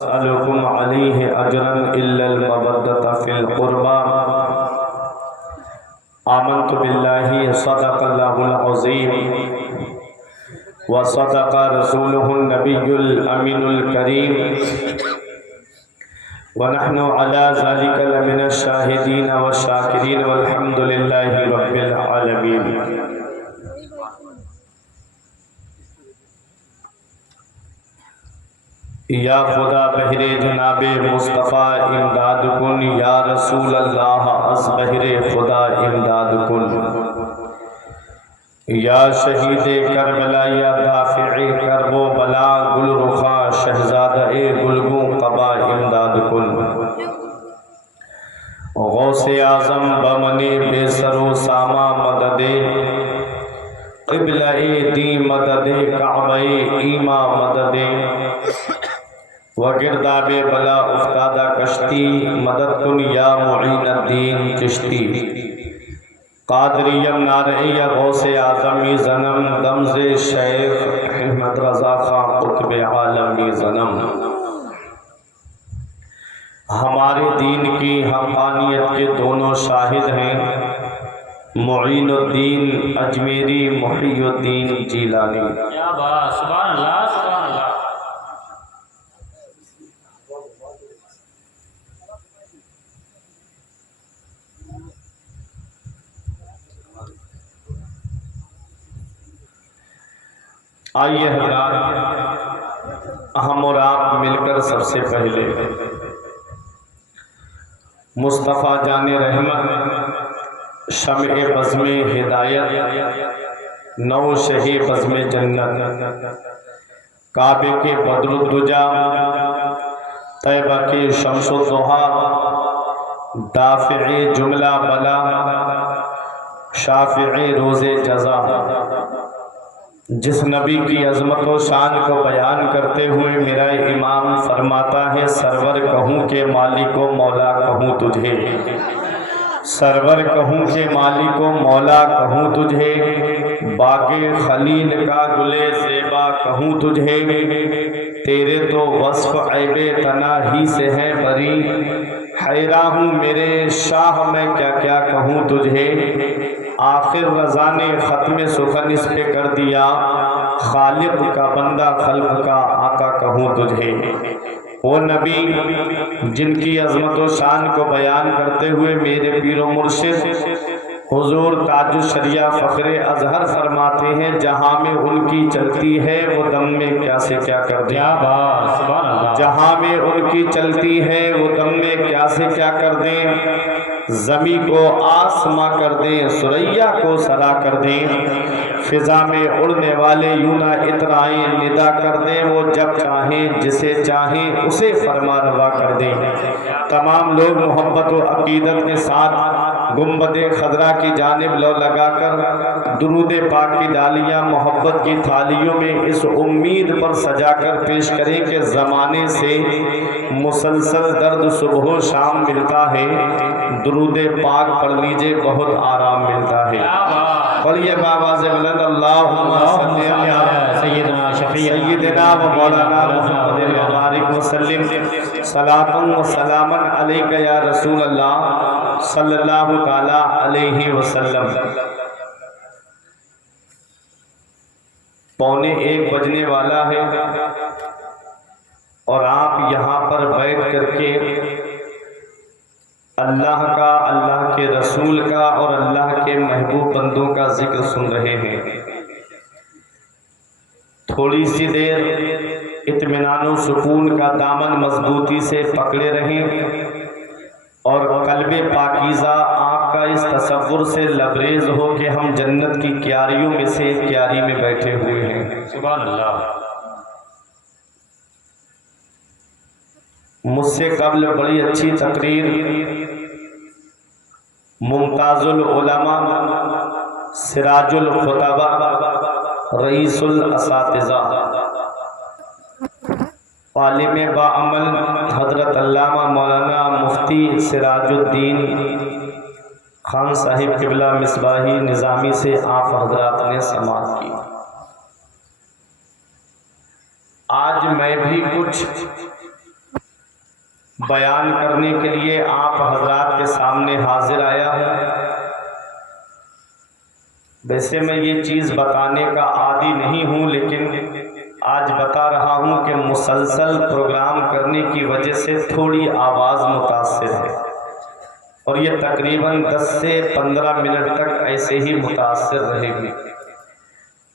أسألكم عليه أجرا إلا المودة في القربى آمنت بالله صدق الله العظيم وصدق رسوله النبي الأمين الكريم ونحن على ذلك لمن الشاهدين والشاكرين والحمد لله رب العالمين. یا خدا بہر جناب مصطفیٰ امداد کن، یا رسول اللہ از بہر خدا امداد کن، یا شہید کربلا یا دافع کرب و بلا گل رخا شہزادہ گلگوں قبا امداد کن. غوث اعظم بمن بے سر و ساما مدد قبلہ دی مدد کعبہ ایما مدد وگرداب بلا افتادہ کشتی مدد کن یا معین الدین چشتی. قادریم نارئی غوث اعظمی زنم دمز شیخ احمد رضا خان قطب عالمی زنم. ہمارے دین کی حقانیت کے دونوں شاہد ہیں، معین الدین اجمیری، محی الدین جیلانی. کیا بات، سبحان اللہ سبحان اللہ. آئیے حضرات، ہم اور آپ مل کر سب سے پہلے مصطفیٰ جان رحمت، شمع بزم ہدایت، نو شہی بزم جنت، کعبے کے بدر الدجا، طیبہ کے شمس الضحیٰ، دافع جملہ بلا، شافع روز جزا، جس نبی کی عظمت و شان کو بیان کرتے ہوئے میرا امام فرماتا ہے سرور کہوں کہ مالک و مولا کہوں تجھے، سرور کہوں کہ مالک و مولا کہوں تجھے، باغ خلیل کا گلے زیبا کہوں تجھے، تیرے تو وصف عیب تناہی سے ہے بری، حیران ہوں میرے شاہ میں کیا کیا کہوں تجھے. آخر رضا نے ختم سخن اس پہ کر دیا، خالق کا بندہ خلق کا آقا کہوں تجھے. وہ نبی جن کی عظمت و شان کو بیان کرتے ہوئے میرے پیر و مرشد حضور تاج الشریعہ فخر اظہر فرماتے ہیں جہاں میں ان کی چلتی ہے وہ دم میں کیا سے کیا کر دیں. جہاں میں ان کی چلتی ہے وہ دم میں کیا سے کیا کر دیں، زمین کو آسماں کر دیں، سریا کو سرا کر دیں، فضا میں اڑنے والے یوں نہ اترائیں، ندا کر دیں وہ جب چاہیں جسے چاہیں اسے فرما روا کر دیں. تمام لوگ محبت و عقیدت کے ساتھ گنبد خضرا کی جانب لو لگا کر درود پاک کی ڈالیاں محبت کی تھالیوں میں اس امید پر سجا کر پیش کریں کہ زمانے سے مسلسل درد صبح و شام ملتا ہے، درود پاک پڑھ لیجئے بہت آرام ملتا ہے. پڑھیے بآواز بلند اللہم صلی علی سیدنا سیدنا و مولانا محمد مبارک وسلم صلاۃ و سلاما علیک یا رسول اللہ صلی اللہ تعالی علیہ وسلم. 1:45 بجنے والا ہے اور آپ یہاں پر بیٹھ کر کے اللہ کا، اللہ کے رسول کا اور اللہ کے محبوب بندوں کا ذکر سن رہے ہیں. تھوڑی سی دیر اطمینان و سکون کا دامن مضبوطی سے پکڑے رہیں اور قلب پاکیزہ آپ کا اس تصور سے لبریز ہو کہ ہم جنت کی کیاریوں میں سے ایک کیاری میں بیٹھے ہوئے ہیں. سبحان اللہ. مجھ سے قبل بڑی اچھی تقریر ممتاز العلماء، سراج الخطبہ، رئیس الاساتذہ، عالم باعمل حضرت علامہ مولانا مفتی سراج الدین خان صاحب قبلہ مصباحی نظامی سے آپ حضرات نے سماعت کی. آج میں بھی کچھ بیان کرنے کے لیے آپ حضرات کے سامنے حاضر آیا ہوں۔ ویسے میں یہ چیز بتانے کا عادی نہیں ہوں، لیکن آج بتا رہا ہوں کہ مسلسل پروگرام کرنے کی وجہ سے تھوڑی آواز متاثر ہے، اور یہ تقریباً 10 سے 15 منٹ تک ایسے ہی متاثر رہے گی۔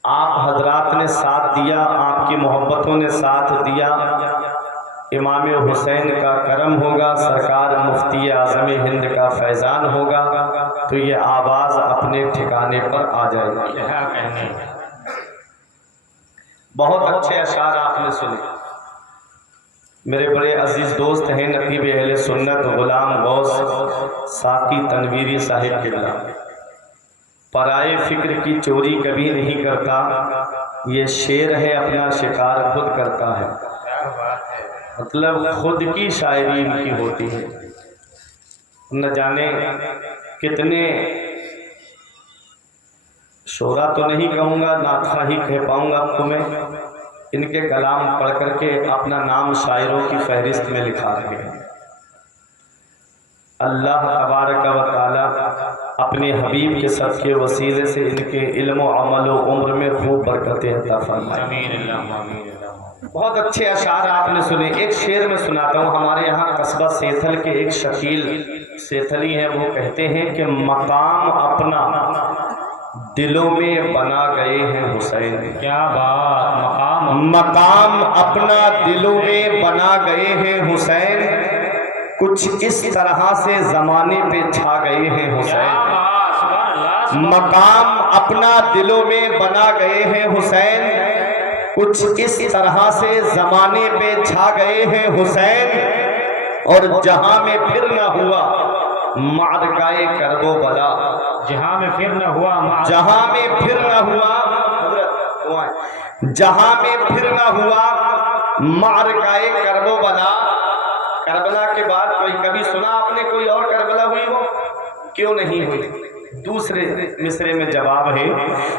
آپ حضرات نے ساتھ دیا، آپ کی محبتوں نے ساتھ دیا، امام حسین کا کرم ہوگا، سرکار مفتی اعظم ہند کا فیضان ہوگا، تو یہ آواز اپنے ٹھکانے پر آ جائے گی۔ کیا کہنے بہت اچھے اشعار آپ نے سنے۔ میرے بڑے عزیز دوست ہیں نقیب اہل سنت غلام غوث ساقی تنویری صاحب قبلہ، پرائے فکر کی چوری کبھی نہیں کرتا، یہ شعر ہے اپنا شکار خود کرتا ہے۔ کیا بات ہے، مطلب خود کی شاعری ان کی ہوتی ہے، نہ جانے کتنے شعرا تو نہیں کہوں گا، نعت ہی کہہ پاؤں گا تمہیں، ان کے کلام پڑھ کر کے اپنا نام شاعروں کی فہرست میں لکھا رہے ہیں۔ اللہ تبارک و تعالی اپنے حبیب کے صدقے وسیلے سے ان کے علم و عمل و عمر میں خوب برکتیں عطا فرمائے۔ آمین اللہ آمین اللہ۔ بہت اچھے اشعار آپ نے سنے۔ ایک شعر میں سناتا ہوں، ہمارے یہاں قصبہ سیتھل کے ایک شکیل سیتھلی ہیں، وہ کہتے ہیں کہ مقام اپنا دلوں میں بنا گئے ہیں حسین، کیا بات، مقام اپنا دلوں میں بنا گئے ہیں حسین، کچھ اس طرح سے زمانے پہ چھا گئے ہیں کیا حسین، بات، سبحان اللہ، مقام اپنا دلوں میں بنا گئے ہیں حسین، کچھ اس طرح سے زمانے پہ چھا گئے ہیں حسین، اور جہاں میں پھر نہ ہوا معرکہ کرب و بلا، جہاں میں پھر نہ ہوا جہاں میں پھر نہ ہوا جہاں میں پھر نہ ہوا معرکہ کرب و بلا۔ کربلا کے بعد کوئی کبھی سنا آپ نے کوئی اور کربلا ہوئی ہو؟ کیوں نہیں ہوئی؟ دوسرے مصرے میں جواب ہے،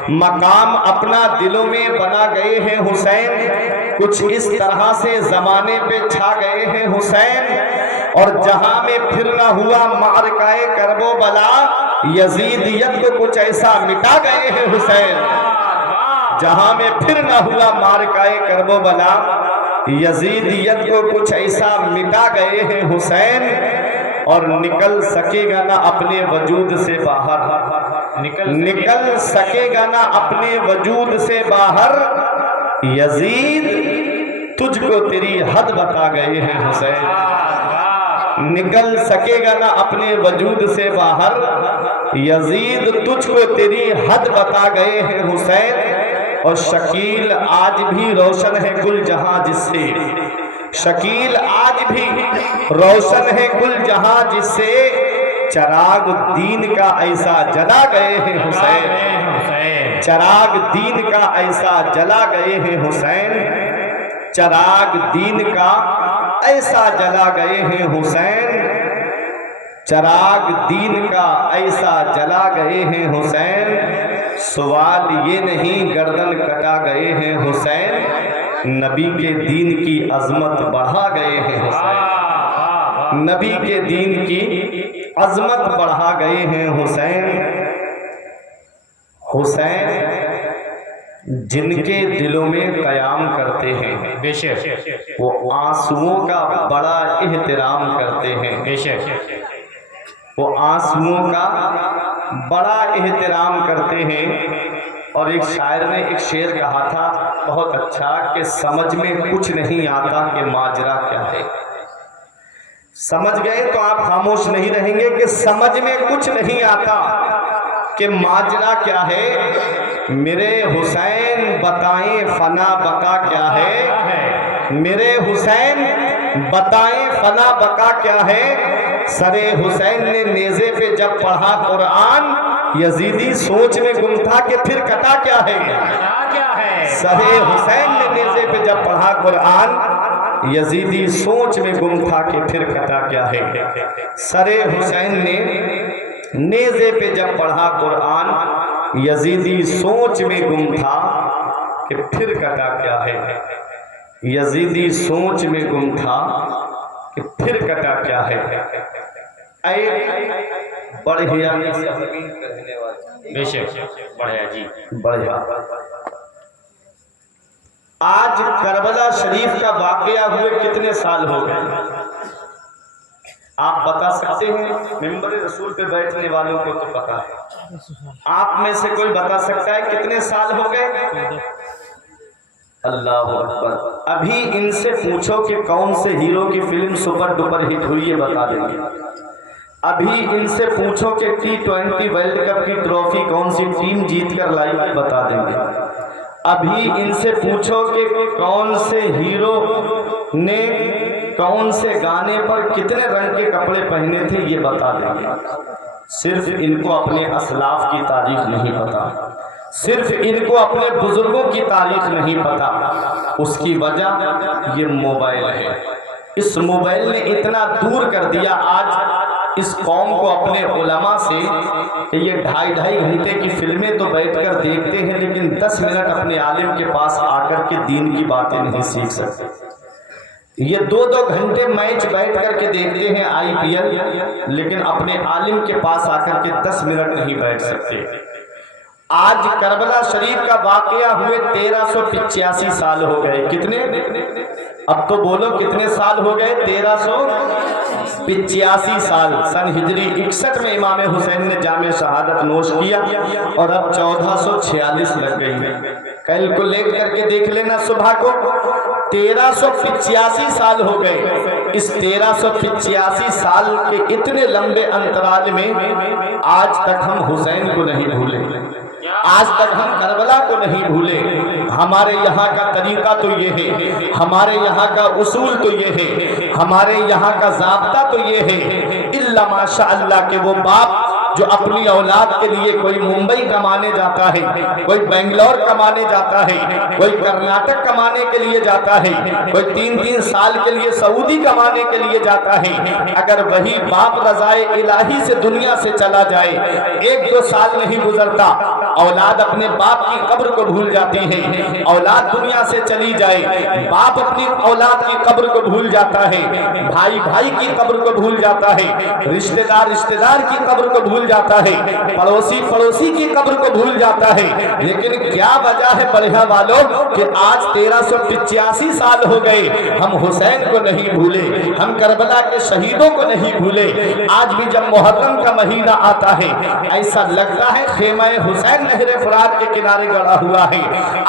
مقام اپنا دلوں میں بنا گئے ہیں حسین، کچھ اس طرح سے زمانے پہ چھا گئے ہیں حسین، اور جہاں میں پھر نہ ہوا معرکہ کرب و بلا، یزیدیت کو کچھ ایسا مٹا گئے ہیں حسین، جہاں میں پھر نہ ہوا معرکہ کرب و بلا، یزیدیت کو کچھ ایسا مٹا گئے ہیں حسین، اور نکل سکے گا نہ اپنے وجود سے باہر، نکل سکے گا نہ اپنے وجود سے باہر، یزید تجھ کو تیری حد بتا گئے ہیں حسین، نکل سکے گا نہ اپنے وجود سے باہر، یزید تجھ کو تیری حد بتا گئے ہیں حسین، اور شکیل آج بھی روشن ہے گل جہاں جس سے، شکیل آج بھی روشن ہے گل جہاں جس سے، چراغ دین کا ایسا جلا گئے ہیں حسین، چراغ دین کا ایسا جلا گئے ہیں حسین، چراغ دین کا ایسا جلا گئے ہیں حسین، چراغ دین کا ایسا جلا گئے ہیں حسین، سوال یہ نہیں گردن کٹا گئے ہیں حسین، نبی کے دین کی عظمت بڑھا گئے ہیں حسین، نبی کے دین کی عظمت بڑھا گئے ہیں حسین، حسین جن کے دلوں میں قیام کرتے ہیں بے شک، وہ آنسوؤں کا بڑا احترام کرتے ہیں، بے شک، وہ آنسوؤں کا بڑا احترام کرتے ہیں۔ اور ایک شاعر نے ایک شعر کہا تھا بہت اچھا کہ سمجھ میں کچھ نہیں آتا کہ ماجرا کیا ہے۔ سمجھ گئے تو آپ خاموش نہیں رہیں گے کہ سمجھ میں کچھ نہیں آتا کہ ماجرا کیا ہے، میرے حسین بتائیں فنا بقا کیا ہے، میرے حسین بتائیں فنا بقا کیا ہے، سرے حسین نے نیزے پہ جب پڑھا قرآن، یزیدی سوچ میں گم تھا کہ پھر کٹا کیا ہے، سرے حسین نے نیزے پہ جب پڑھا قرآن، یزیدی سوچ میں گم تھا کہ پھر کٹا کیا ہے، سرے حسین نے نیزے پہ جب پڑھا قرآن، یزیدی سوچ میں گم تھا کہ پھر کٹا کیا ہے، یزیدی سوچ میں گم تھا کہ پھر کٹا کیا ہے اے بڑھیا بے شک بڑھیا جی بڑھیا آج کربلا شریف کا واقعہ ہوئے کتنے سال ہو گئے آپ بتا سکتے ہیں؟ ممبر رسول پہ بیٹھنے والوں کو تو پتا ہے، آپ میں سے کوئی بتا سکتا ہے کتنے سال ہو گئے؟ اللہ اکبر۔ ابھی ان سے پوچھو کہ کون سے ہیرو کی فلم سپر ڈپر ہٹ ہوئی ہے، بتا دیں گے۔ ابھی ان سے پوچھو کہ T20 ورلڈ کپ کی ٹرافی کون سی ٹیم جیت کر لائی ہے، بتا دیں گے۔ ابھی ان سے پوچھو کہ کون سے ہیرو نے کون سے گانے پر کتنے رنگ کے کپڑے پہنے تھے، یہ بتا دیں گے۔ صرف ان کو اپنے اسلاف کی تاریخ نہیں پتا، صرف ان کو اپنے بزرگوں کی تاریخ نہیں پتا۔ اس کی وجہ یہ موبائل ہے۔ اس موبائل نے اتنا دور کر دیا آج اس قوم کو اپنے علماء سے کہ یہ 2.5 گھنٹے کی فلمیں تو بیٹھ کر دیکھتے ہیں، لیکن 10 منٹ اپنے عالم کے پاس آ کر کے دین کی باتیں نہیں سیکھ سکتے۔ یہ 2 گھنٹے میچ بیٹھ کر کے دیکھتے ہیں IPL، لیکن اپنے عالم کے پاس آ کر کے 10 منٹ نہیں بیٹھ سکتے۔ آج کربلا شریف کا واقعہ ہوئے 1385 سال ہو گئے۔ کتنے؟ اب تو بولو کتنے سال ہو گئے؟ 1385 سال۔ سن ہجری 61 میں امام حسین نے جام شہادت نوش کیا اور اب 1446 لگ گئی۔ کیلکولیٹ کر کے دیکھ لینا صبح کو، 1385 سال ہو گئے۔ اس 1385 سال کے اتنے لمبے انترال میں آج تک ہم حسین کو نہیں بھولے، آج تک ہم کربلا کو نہیں بھولے۔ ہمارے یہاں کا طریقہ تو یہ ہے، ہمارے یہاں کا اصول تو یہ ہے، ہمارے یہاں کا ضابطہ تو یہ ہے، الا ماشاء اللہ کہ وہ باپ جو اپنی اولاد کے لیے کوئی ممبئی کمانے جاتا ہے، کوئی بنگلور کمانے جاتا ہے، کوئی کرناٹک کمانے کے لیے جاتا ہے، کوئی 3 سال کے لیے سعودی کمانے کے لیے جاتا ہے، اگر وہی باپ رضائے الہی سے دنیا سے چلا جائے، 1-2 سال نہیں گزرتا اولاد اپنے باپ کی قبر کو بھول جاتی ہے۔ اولاد دنیا سے چلی جائے، باپ اپنی اولاد کی قبر کو بھول جاتا ہے، بھائی بھائی کی قبر کو بھول جاتا ہے، رشتہ دار کی قبر کو بھول جاتا ہے، پڑوسی کی قبر کو بھول جاتا ہے۔ لیکن کیا وجہ ہے بڑھیا والوں کہ آج 1385 سال ہو گئے، ہم حسین کو نہیں بھولے، ہم کربلا کے شہیدوں کو نہیں بھولے۔ آج بھی جب محرم کا مہینہ آتا ہے ایسا لگتا ہے خیمہ حسین نہر فرات کے کنارے گڑا ہوا ہے۔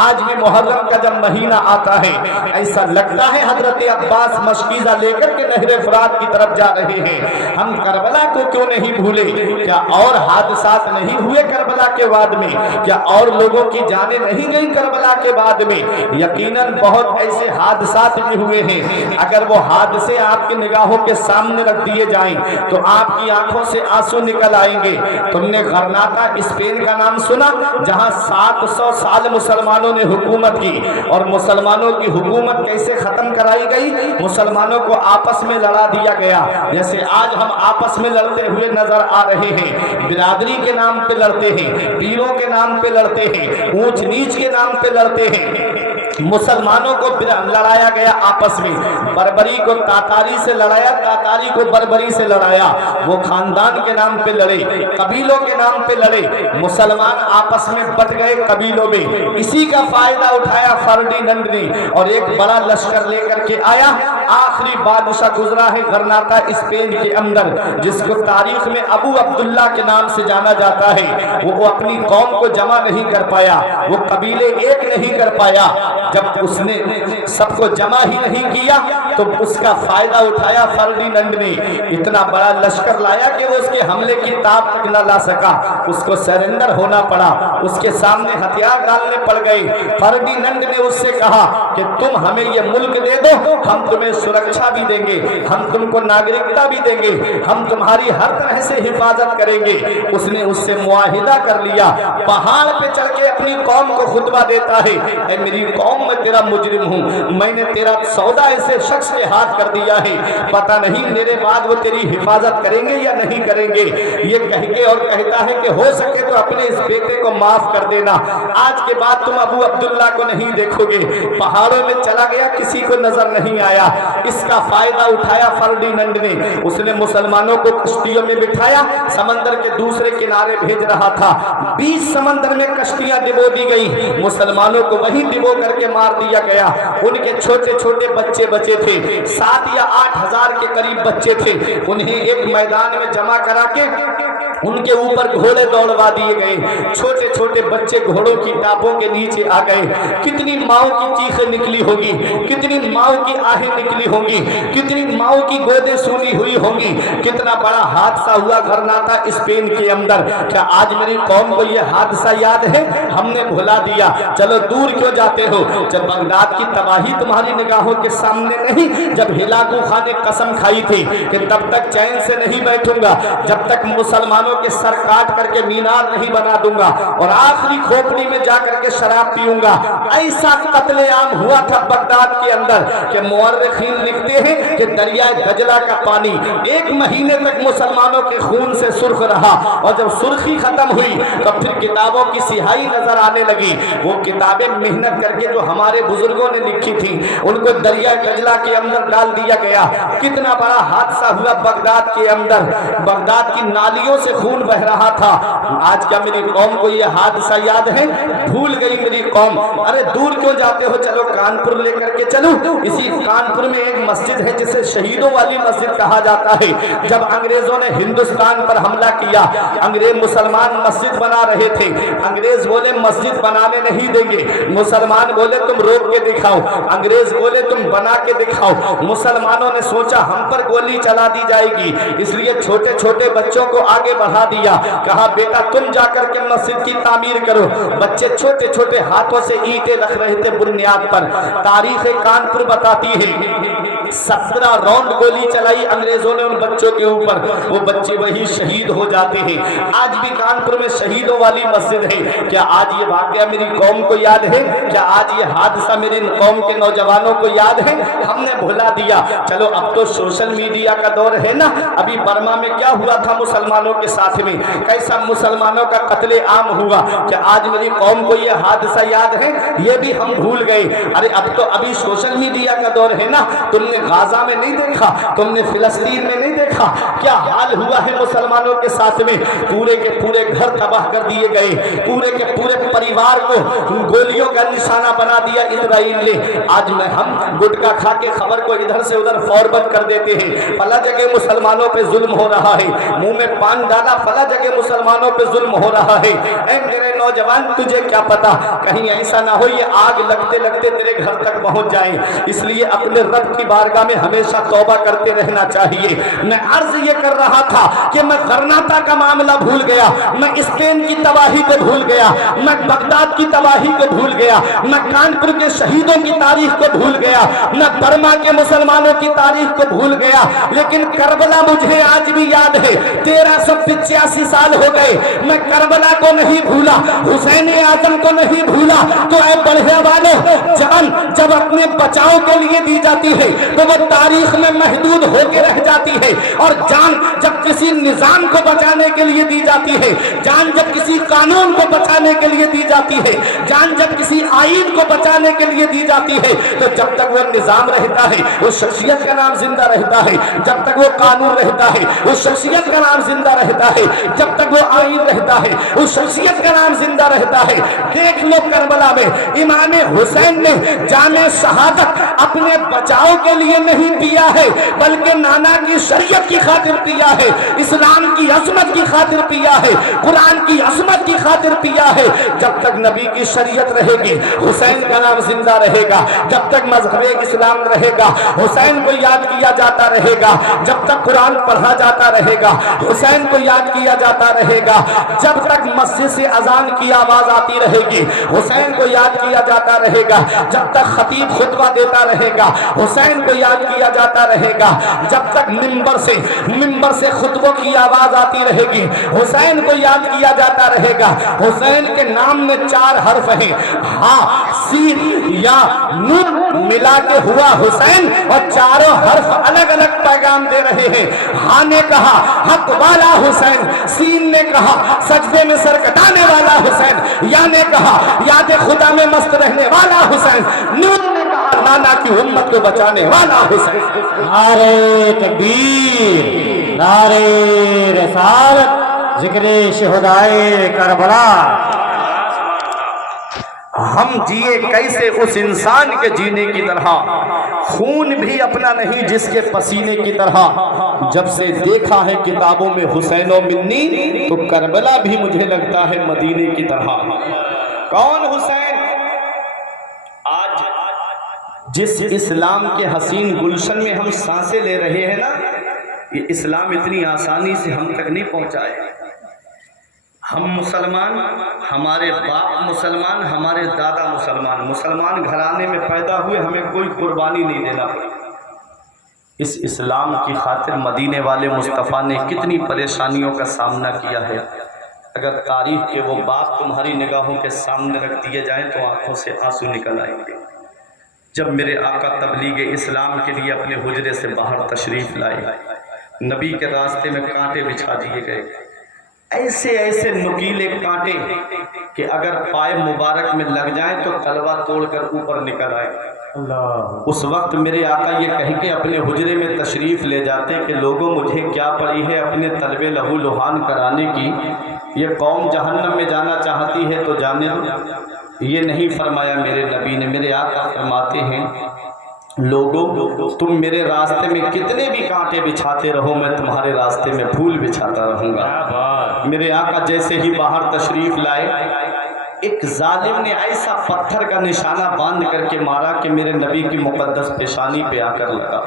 آج بھی محرم کا جب مہینہ آتا ہے ایسا لگتا ہے حضرت عباس مشکیزہ لے کر کے نہر فرات کی طرف جا رہے ہیں۔ ہم کربلا کو کیوں نہیں بھولے؟ کیا اور حادثات نہیں ہوئے کربلا کے بعد میں؟ کیا اور لوگوں کی جانیں نہیں گئی کربلا کے بعد میں؟ یقیناً بہت ایسے حادثات بھی ہوئے ہیں۔ اگر وہ حادثے آپ کی نگاہوں کے سامنے رکھ دیے جائیں تو آپ کی آنکھوں سے آنسو نکل آئیں گے۔ تم نے غرناطہ اسپین کا نام سنا، جہاں 700 سال مسلمانوں نے حکومت کی، اور مسلمانوں کی حکومت کیسے ختم کرائی گئی؟ مسلمانوں کو آپس میں لڑا دیا گیا، جیسے آج ہم آپس میں لڑتے ہوئے نظر آ رہے ہیں۔ برادری کے نام پہ لڑتے ہیں، پیروں کے نام پہ لڑتے ہیں، اونچ نیچ کے نام پہ لڑتے ہیں۔ مسلمانوں کو لڑایا گیا آپس میں، بربری کو تاتاری سے لڑایا، تاتاری کو بربری سے لڑایا، وہ خاندان کے نام پہ لڑے، قبیلوں کے نام پہ لڑے، مسلمان آپس میں بٹ گئے قبیلوں میں۔ اسی کا فائدہ اٹھایا فرڈیننڈ نے اور ایک بڑا لشکر لے کر کے آیا۔ آخری بادشاہ گزرا ہے غرناطہ اسپین کے اندر، جس کو تاریخ میں ابو عبداللہ کے نام سے جانا جاتا ہے۔ وہ اپنی قوم کو جمع نہیں کر پایا، وہ قبیلے ایک نہیں کر پایا۔ جب اس نے سب کو جمع ہی نہیں کیا تو اس کا فائدہ اٹھایا فرڈیننڈ نے، اتنا بڑا لشکر لایا کہ وہ اس کے حملے کی تاب تک نہ لا سکا، اس کو سرنڈر ہونا پڑا، اس کے سامنے ہتھیار ڈالنے پڑ گئے۔ فرڈیننڈ نے اس سے کہا کہ تم ہمیں یہ ملک دے دو، ہم تمہیں سرکشا بھی دیں گے، ہم تم کو ناگرکتا بھی دیں گے، ہم تمہاری ہر طرح سے حفاظت کریں گے۔ اس نے اس سے معاہدہ کر لیا، پہاڑ پہ چڑھ کے اپنی قوم کو خطبہ دیتا ہے، اے میری قوم قوم میں تیرا مجرم ہوں، میں نے تیرا سودا ایسے شخص کے ہاتھ کر دیا ہے، پتہ نہیں میرے بعد وہ تیری حفاظت کریں گے یا نہیں کریں گے۔ یہ کہہ کے اور کہتا ہے کہ ہو سکے تو اپنے اس بیٹے کو معاف کر دینا، آج کے بعد تم ابو عبداللہ کو نہیں دیکھو گے۔ پہاڑوں میں چلا گیا، کسی کو نظر نہیں آیا۔ اس کا فائدہ اٹھایا فرڈیننڈ نے، اس نے مسلمانوں کو کشتیوں میں بٹھایا، سمندر کے دوسرے کنارے بھیج رہا تھا۔ 20 سمندر میں کشتیاں ڈبو دی گئی، مسلمانوں کو وہیں ڈبو کر کے مار دیا گیا۔ ان کے چھوٹے چھوٹے بچے بچے تھے، 7 یا 8 ہزار کے قریب بچے تھے، انہیں ایک میدان میں جمع کرا کے ان کے اوپر گھوڑے دوڑوا دیے گئے۔ چھوٹے چھوٹے بچے گھوڑوں کی ٹاپوں کے نیچے آ گئے۔ کتنی ماؤں کی چیخیں نکلی ہوگی، کتنی ماؤں کی آہیں نکلی ہوں گی، کتنی ماؤں کی گودیں سونی ہوئی ہوں گی۔ کتنا بڑا حادثہ ہوا غرناطہ اسپین کے اندر۔ کیا آج میری قوم کو یہ حادثہ یاد ہے؟ ہم نے بھلا دیا۔ چلو دور کیوں جاتے ہو؟ جب بغداد کی تباہی تمہاری نگاہوں کے سامنے نہیں، جب ہلاکو خان نے قسم کھائی تھی کہ تب تک چین سے نہیں بیٹھوں گا جب تک مسلمانوں کے سر کاٹ کر کے مینار نہیں بنا دوں گا اور آخری کھوپڑی میں جا کر کے شراب پیوں گا، ایسا قتل عام ہوا تھا بغداد کے اندر کہ مورخین لکھتے ہیں کہ دریائے دجلہ کا پانی 1 مہینے تک مسلمانوں کے خون سے سرخ رہا، اور جب سرخی ختم ہوئی تو پھر کتابوں کی سیاہی نظر آنے لگی۔ وہ کتابیں محنت کر کے جو ہمارے بزرگوں نے لکھی تھی ان کو دریائے دجلہ کے اندر ڈال دیا گیا۔ کتنا بڑا حادثہ ہوا بغداد کے اندر، بغداد کی نالیوں سے خون بہ رہا تھا۔ آج کیا میری قوم کو یہ حادثہ یاد ہے؟ بھول گئی میری قوم۔ ارے دور کیوں جاتے ہو؟ چلو کانپور لے کر کے چلو۔ اسی کانپور میں ایک مسجد ہے جسے شہیدوں والی مسجد کہا جاتا ہے۔ جب انگریزوں نے ہندوستان پر حملہ کیا، انگریز مسلمان مسجد بنا رہے تھے، انگریز بولے مسجد بنانے نہیں دیں گے، مسلمان بولے تم روک کے دکھاؤ، انگریز بولے تم بنا کے دکھاؤ۔ مسلمانوں نے سوچا ہم پر گولی چلا دی جائے گی، اس لیے چھوٹے چھوٹے بچوں کو آگے بڑھا دیا، کہا بیٹا تم جا کر کے مسجد کی تعمیر کرو۔ بچے چھوٹے چھوٹے ہاتھوں سے اینٹیں رکھ رہے تھے بنیاد پر۔ تاریخ کانپور بتاتی ہے 17 راؤنڈ گولی چلائی انگریزوں نے ان بچوں کے اوپر، وہ بچے وہی شہید ہو جاتے ہیں۔ آج بھی کانپور میں شہیدوں والی مسجد ہے۔ کیا آج یہ واقعہ میری قوم کو یاد ہے؟ کیا آج یہ حادثہ میری قوم کے نوجوانوں کو یاد ہے؟ ہم نے بھلا دیا۔ چلو اب تو سوشل میڈیا کا دور ہے نا۔ ابھی برما میں کیا ہوا تھا مسلمانوں کے ساتھ میں، کیسا مسلمانوں کا قتل عام ہوا؟ کیا آج میری قوم کو یہ حادثہ یاد ہے؟ یہ بھی ہم بھول گئے۔ ارے اب تو ابھی سوشل میڈیا کا دور ہے نا۔ تم نے غازہ میں نہیں دیکھا، تم نے فلسطین میں نہیں دیکھا کیا حال ہوا ہے مسلمانوں کے ساتھ میں؟ پورے کے پورے گھر تباہ کر دیے گئے، پورے کے پورے پریوار کو گولیوں کا نشانہ بنا دیا اسرائیل نے۔ آج میں ہم گٹکا کھا کے خبر کو ادھر سے ادھر فارورڈ کر دیتے ہیں، فلاں جگہ مسلمانوں پہ ظلم ہو رہا ہے، منہ میں پان ڈالا فلاں جگہ مسلمانوں پہ ظلم ہو رہا ہے۔ اے میرے نوجوان تجھے کیا پتا کہیں ایسا نہ ہو یہ آگ لگتے لگتے تیرے گھر تک پہنچ جائے۔ اس لیے اپنے رب کی بارگاہ میں ہمیشہ توبہ کرتے رہنا چاہیے۔ میں عرض یہ کر رہا تھا کہ میں غرناطہ کا معاملہ بھول گیا، میں اسپین کی تباہی کو بھول گیا، میں بغداد کی تباہی کو بھول گیا، میں کانپور کے شہیدوں کی تاریخ کو بھول گیا، میں برما کے مسلمانوں کی تاریخ کو بھول گیا، لیکن کربلا مجھے آج بھی یاد ہے۔ 1385 سال ہو گئے، میں کربلا کو نہیں بھولا، حسین اعظم کو نہیں بھولا۔ تو اے بڑھے والوں، جان جب اپنے بچاؤ کے لیے دی جاتی ہے تو وہ تاریخ میں محدود ہو کے رہ جاتی ہے، اور جان جب کسی نظام کو بچانے کے لیے دی جاتی ہے، جان جب کسی قانون کو بچانے کے لیے دی جاتی ہے، جان جب کسی آئین کو بچانے کے لیے دی جاتی ہے، تو جب تک وہ نظام رہتا ہے اس شخصیت کا نام زندہ رہتا ہے، جب تک وہ قانون رہتا ہے اس شخصیت کا نام زندہ رہتا ہے، جب تک وہ آئین رہتا ہے اس شخصیت کا نام زندہ رہتا ہے۔ دیکھ لو کربلا میں امام حسین نے جام شہادت اپنے بچاؤ کے لیے نہیں پیا ہے بلکہ نانا کی شریعت کی خاطر پیا ہے، اسلام کی عظمت کی خاطر پیا ہے، قرآن کی عظمت کی خاطر پیا ہے۔ جب تک نبی کی شریعت رہے گی حسین کا نام زندہ رہے گا، جب تک مذہب اسلام رہے گا حسین کو یاد کیا جاتا رہے گا، جب تک قرآن پڑھا جاتا رہے گا، حسین کو یاد کیا جاتا رہے گا، جب تک مسجد سے اذان کی آواز آتی رہے گی حسین کو یاد کیا جاتا رہے گا، جب تک خطیب خطبہ دیتا رہے گا حسین کو یاد کیا جاتا رہے گا، جب تک منبر سے خطبوں کی آواز آتی رہے گی حسین کو یاد کیا جاتا رہے گا۔ حسین کے نام میں 4 حرف ہیں، ہاں سین یا نون ملا کے ہوا حسین، اور چاروں حرف الگ الگ پیغام دے رہے ہیں۔ ہاں نے کہا حق والا حسین، سین نے کہا سجدے میں سر کٹانے والا حسین، یا نے کہا یاد خدا میں مست رہنے والا حسین، نون نے کہا نانا کی امت کو بچانے والا حسین۔ نعرے تکبیر، نعرے رسالت، ذکر شہدائے کربلا۔ ہم جیے کیسے اس انسان کے جینے کی طرح، خون بھی اپنا نہیں جس کے پسینے کی طرح، جب سے دیکھا ہے کتابوں میں حسین و منی تو کربلا بھی مجھے لگتا ہے مدینے کی طرح۔ کون حسین؟ آج جس اسلام کے حسین گلشن میں ہم سانسیں لے رہے ہیں نا، یہ اسلام اتنی آسانی سے ہم تک نہیں پہنچائے۔ ہم مسلمان، ہمارے باپ مسلمان، ہمارے دادا مسلمان گھرانے میں پیدا ہوئے، ہمیں کوئی قربانی نہیں دینا پڑی۔ اس اسلام کی خاطر مدینے والے مصطفیٰ نے کتنی پریشانیوں کا سامنا کیا ہے۔ اگر تاریخ کے وہ باپ تمہاری نگاہوں کے سامنے رکھ دیے جائیں تو آنکھوں سے آنسو نکل آئیں گے۔ جب میرے آقا تبلیغ اسلام کے لیے اپنے حجرے سے باہر تشریف لائے، نبی کے راستے میں کانٹے بچھا دیے گئے، ایسے نکیلے کانٹے کہ اگر پائے مبارک میں لگ جائیں تو تلوا توڑ کر اوپر نکل آئے۔ اس وقت میرے آقا یہ کہہ کے اپنے حجرے میں تشریف لے جاتے کہ لوگوں مجھے کیا پڑی ہے اپنے طلبے لہو لہان کرانے کی، یہ قوم جہنم میں جانا چاہتی ہے تو جانے دو۔ یہ نہیں فرمایا میرے نبی نے، میرے آقا فرماتے ہیں لوگوں تم میرے راستے میں کتنے بھی کانٹے بچھاتے رہو، میں تمہارے راستے میں پھول بچھاتا رہوں گا۔ میرے آقا جیسے ہی باہر تشریف لائے، ایک ظالم نے ایسا پتھر کا نشانہ باندھ کر کے مارا کہ میرے نبی کی مقدس پیشانی پہ آ کر لگا۔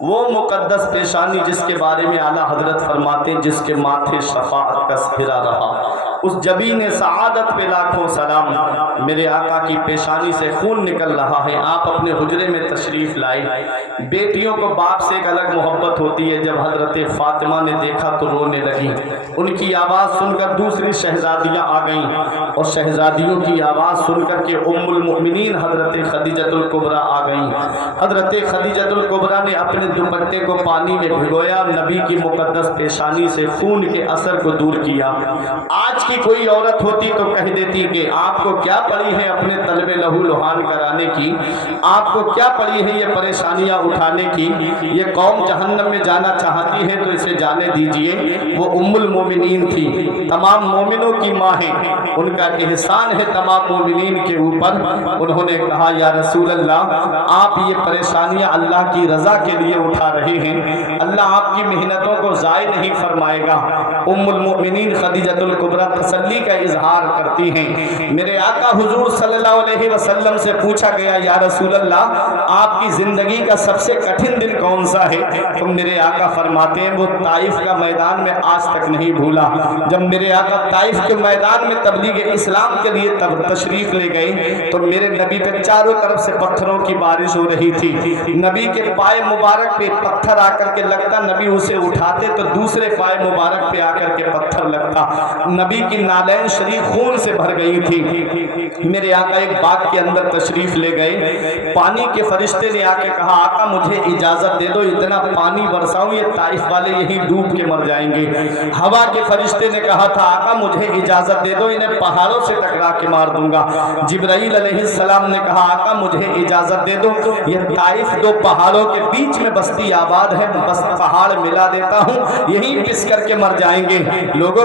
وہ مقدس پیشانی جس کے بارے میں اعلیٰ حضرت فرماتے ہیں جس کے ماتھے شفاعت کا سہرا رہا، اس جبین سعادت پہ لاکھوں سلام۔ میرے آقا کی پیشانی سے خون نکل رہا ہے، آپ اپنے حجرے میں تشریف لائے۔ بیٹیوں کو باپ سے ایک الگ محبت ہوتی ہے، جب حضرت فاطمہ نے دیکھا تو رونے لگی، ان کی آواز سن کر دوسری شہزادیاں آ گئیں، اور شہزادیوں کی آواز سن کر کے ام المؤمنین حضرت خدیجہ الکبریٰ آ گئیں۔ حضرت خدیجہ الکبریٰ نے اپنے دوپٹے کو پانی میں بھگویا، نبی کی مقدس پیشانی سے خون کے اثر کو دور کیا۔ آج کی کوئی عورت ہوتی تو کہہ دیتی کہ آپ کو کیا پڑی ہے اپنے طلبے لہو لہان کرانے کی، آپ کو کیا پڑی ہے یہ پریشانیاں اٹھانے کی، یہ قوم جہنم میں جانا چاہتی ہے تو اسے جانے دیجئے۔ وہ ام المومنین تھی، تمام مومنوں کی ماں ہے، ان کا احسان ہے تمام مومنین کے اوپر۔ انہوں نے کہا یا رسول اللہ، آپ یہ پریشانیاں اللہ کی رضا کے لیے اٹھا رہے ہیں، اللہ آپ کی محنتوں کو ضائع نہیں فرمائے گا۔ ام المؤمنین خدیجہ الکبریٰ تسلی کا اظہار کرتی ہیں۔ میرے آقا حضور صلی اللہ علیہ وسلم سے پوچھا گیا یا رسول اللہ، آپ کی زندگی کا سب سے کٹھن دن کون سا ہے؟ تو میرے آقا فرماتے ہیں وہ طائف کا میدان میں آج تک نہیں بھولا۔ جب میرے آقا طائف کے میدان میں تبلیغ اسلام کے لیے تشریف لے گئے تو میرے نبی پہ چاروں طرف سے پتھروں کی بارش ہو رہی تھی۔ نبی کے پائے مبارک پہ پتھر آ کر کے لگتا، نبی اسے اٹھاتے تو دوسرے پائے مبارک پہ آ کر کے پتھر لگتا، نبی کی نالین شریف خون سے بھر گئی تھی۔ میرے آقا ایک باغ کے اندر تشریف لے گئے، پانی کے فرشتے نے آ کے کہا آقا مجھے اجازت دے دو، اتنا پانی برساؤں یہ طائف والے یہی ڈوب کے مر جائیں گے۔ ہوا کے فرشتے نے کہا تھا آقا مجھے اجازت دے دو، انہیں پہاڑوں سے ٹکرا کے مار دوں گا۔ جبرائیل علیہ السلام نے کہا آقا مجھے اجازت دے دو، یہ طائف دو پہاڑوں کے بیچ میں بستی آباد ہے، بس پہاڑ ملا دیتا ہوں، یہیں پس کر کے مر جائیں گے۔ لوگوں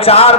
4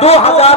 2000,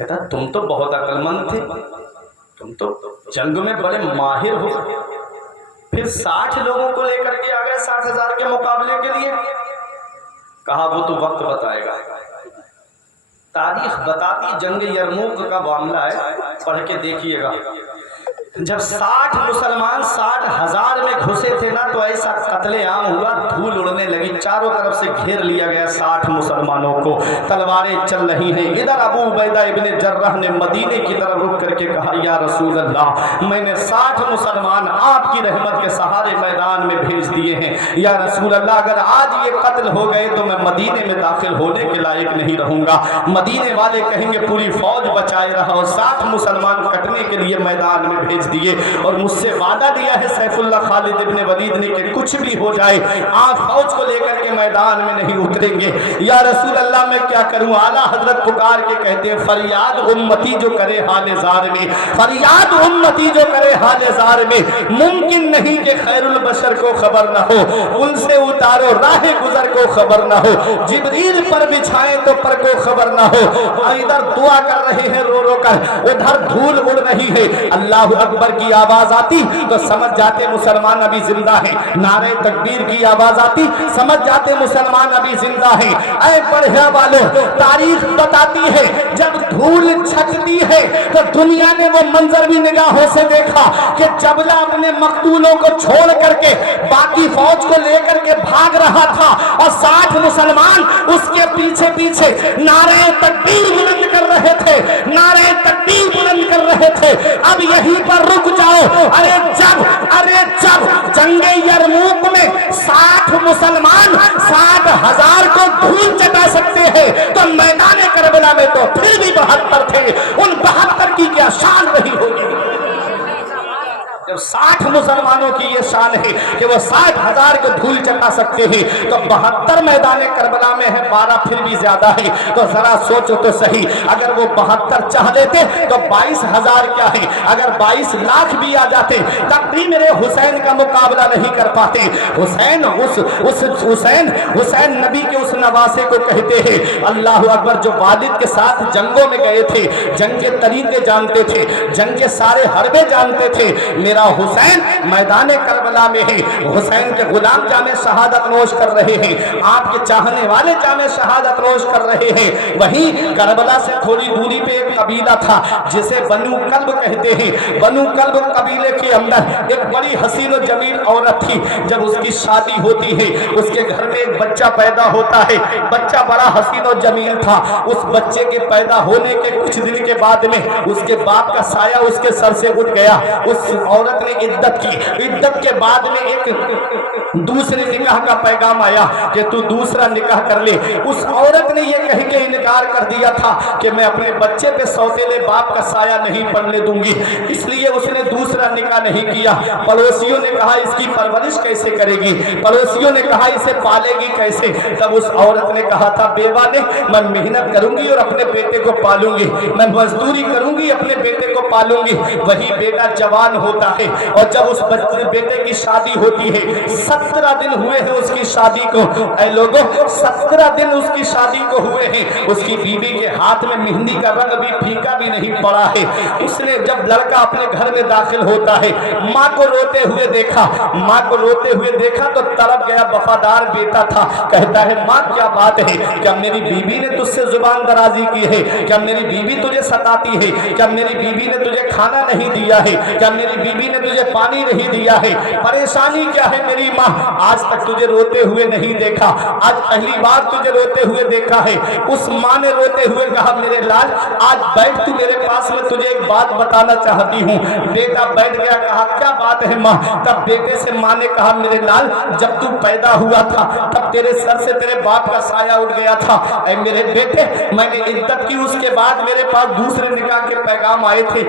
کہتا تم تو بہت عقل مند تھے، تم تو جنگ میں بڑے ماہر ہو، پھر 60 لوگوں کو لے کر کے آ گئے 60,000 کے مقابلے کے لیے؟ کہا وہ تو وقت بتائے گا، تاریخ بتاتی جنگ یرموک کا معاملہ ہے، پڑھ کے دیکھیے گا۔ جب 60 مسلمان 60,000 میں گھسے تھے نا تو ایسا قتل عام ہوا، دھول اڑنے لگی، چاروں طرف سے گھیر لیا گیا 60 مسلمانوں کو، تلواریں چل رہی ہیں۔ ادھر ابو عبیدہ ابن جرح نے مدینے کی طرف رک کر کے کہا یا رسول اللہ میں نے 60 مسلمان آپ کی رحمت کے سہارے میدان میں بھیج دیے ہیں، یا رسول اللہ اگر آج یہ قتل ہو گئے تو میں مدینے میں داخل ہونے کے لائق نہیں رہوں گا۔ مدینے والے کہیں گے پوری فوج بچائے رہا، اور 60 مسلمان کٹنے کے لیے میدان میں بھیج دیے، اور مجھ سے وعدہ دیا ہے سیف اللہ خالد ابن ولید نے کہ کچھ بھی ہو جائے آپ فوج کو لے کر کے میدان میں نہیں اتریں گے۔ یا رسول اللہ میں کیا کروں؟ اعلیٰ حضرت پکار کے کہتے ہیں فریاد امتی جو کرے حال زار میں، فریاد امتی جو کرے حال زار میں، ممکن نہیں کہ خیر البشر کو خبر نہ ہو، ان سے اتارو راہ گزر کو خبر نہ ہو، جبریل پر بچھائیں تو پر کو خبر نہ ہو۔ ادھر دعا کر رہے ہیں رو رو کر، ادھر دھول اڑ رہی ہے، اللہ اکبر کی آواز آتی تو سمجھ جاتے مسلمان ابھی زندہ ہیں، نعرہ تکبیر کی آواز آتی سمجھ جاتے مسلمان ابھی زندہ ہیں۔ اے پڑھیا والوں، تاریخ بتاتی ہے جب دھول چھٹتی ہے تو دنیا نے وہ منظر بھی نگاہوں سے دیکھا کہ جبلہ اپنے مقتولوں کو چھوڑ کر کے باقی فوج کو لے کر کے بھاگ رہا تھا، اور 60 مسلمان اس کے پیچھے پیچھے نعرہ تکبیر بلند کر رہے تھے، نعرہ تکبیر بلند کر رہے تھے۔ اب یہیں پر رک جاؤ، ارے جب جنگ یرموک میں 60 مسلمان 60,000 کو دھول چٹا سکتے ہیں تو میدان کربلا میں تو پھر بھی 72 تھے، ان 72 کی کیا شان رہی ہوگی؟ جب 60 مسلمانوں کی یہ شان ہے کہ وہ 60,000 کو دھول چٹا سکتے ہیں تو 72 میدان کربلا میں ہے، 12 پھر بھی زیادہ ہے۔ تو ذرا سوچو تو صحیح، اگر وہ 72 چاہ لیتے تو 22,000 کیا ہے، اگر 22 لاکھ بھی آ جاتے تب بھی میرے حسین کا مقابلہ نہیں کر پاتے۔ حسین نبی کے اس نواسے کو کہتے ہیں اللہ اکبر، جو والد کے ساتھ جنگوں میں گئے تھے، جنگ کے طریقے جانتے تھے، جنگ کے سارے حربے جانتے تھے، میرا حسین میدان کربلا میں ہے، حسین کے غلام جامِ شہادت نوش کر رہے ہیں، آپ کے چاہنے والے جامِ شہادت نوش کر رہے ہیں۔ وہیں کربلا سے تھوڑی دوری پہ ایک قبیلہ تھا جسے بنو کلب کہتے ہیں۔ بنو کلب قبیلے کے اندر ایک بڑی حسین و جمیل عورت تھی، جب اس کی شادی ہوتی ہے اس کے گھر میں ایک بچہ پیدا ہوتا ہے، بچہ بڑا حسین و جمیل تھا۔ اس بچے کے پیدا ہونے کے کچھ دن کے بعد میں اس کے باپ کا سایہ اس کے سر سے اٹھ گیا، اس عورت نے عدت کی، عدت کے بعد میں ایک دوسرے نکاح کا پیغام آیا کہ تو دوسرا نکاح کر لے۔ اس عورت نے یہ کہہ کے انکار کر دیا تھا کہ میں اپنے بچے پہ سوتیلے باپ کا سایہ نہیں پڑنے دوں گی، اس لیے اس نے دوسرا نکاح نہیں کیا۔ پڑوسیوں نے کہا اس کی پرورش کیسے کرے گی، پڑوسیوں نے کہا اسے پالے گی کیسے؟ تب اس عورت نے کہا تھا بیوہ نے میں محنت کروں گی اور اپنے بیٹے کو پالوں گی، میں مزدوری کروں گی اپنے بیٹے کو پالوں گی۔ وہی بیٹا جوان ہوتا ہے اور جب اس بیٹے کی شادی ہوتی ہے، 17 دن ہوئے ہیں اس کی شادی کو، اے لوگوں 17 دن اس کی شادی کو ہوئے ہیں، اس کی بیوی کے ہاتھ میں مہندی کا رنگ بھی پھیکا بھی نہیں پڑا ہے۔ اس نے جب لڑکا اپنے گھر میں داخل ہوتا ہے ماں کو روتے ہوئے دیکھا، ماں کو روتے ہوئے دیکھا تو تڑپ گیا، وفادار بیٹا تھا، کہتا ہے ماں کیا بات ہے، کیا میری بیوی نے تجھ سے زبان درازی کی ہے، کیا میری بیوی تجھے ستاتی ہے، کیا میری بیوی نے تجھے کھانا نہیں دیا ہے، کیا میری بیوی نے تجھے پانی نہیں دیا ہے، پریشانی کیا ہے میری ماں؟ آج تک تجھے روتے ہوئے نہیں دیکھا، آج پہلی بار تجھے روتے ہوئے دیکھا ہے۔ اس ماں نے روتے ہوئے کہا میرے لال آج بیٹھ تو میرے پاس، میں تجھے ایک بات بتانا چاہتی ہوں۔ بیٹا بیٹھ گیا، کہا کیا بات ہے ماں؟ تب بیٹے سے ماں نے کہا میرے لال جب تو پیدا ہوا تھا تب تیرے سر سے تیرے باپ کا سایہ اٹھ گیا تھا، اے میرے بیٹے میں نے عدت کی، اس کے بعد میرے پاس دوسرے نکاح کے پیغام آئے تھے،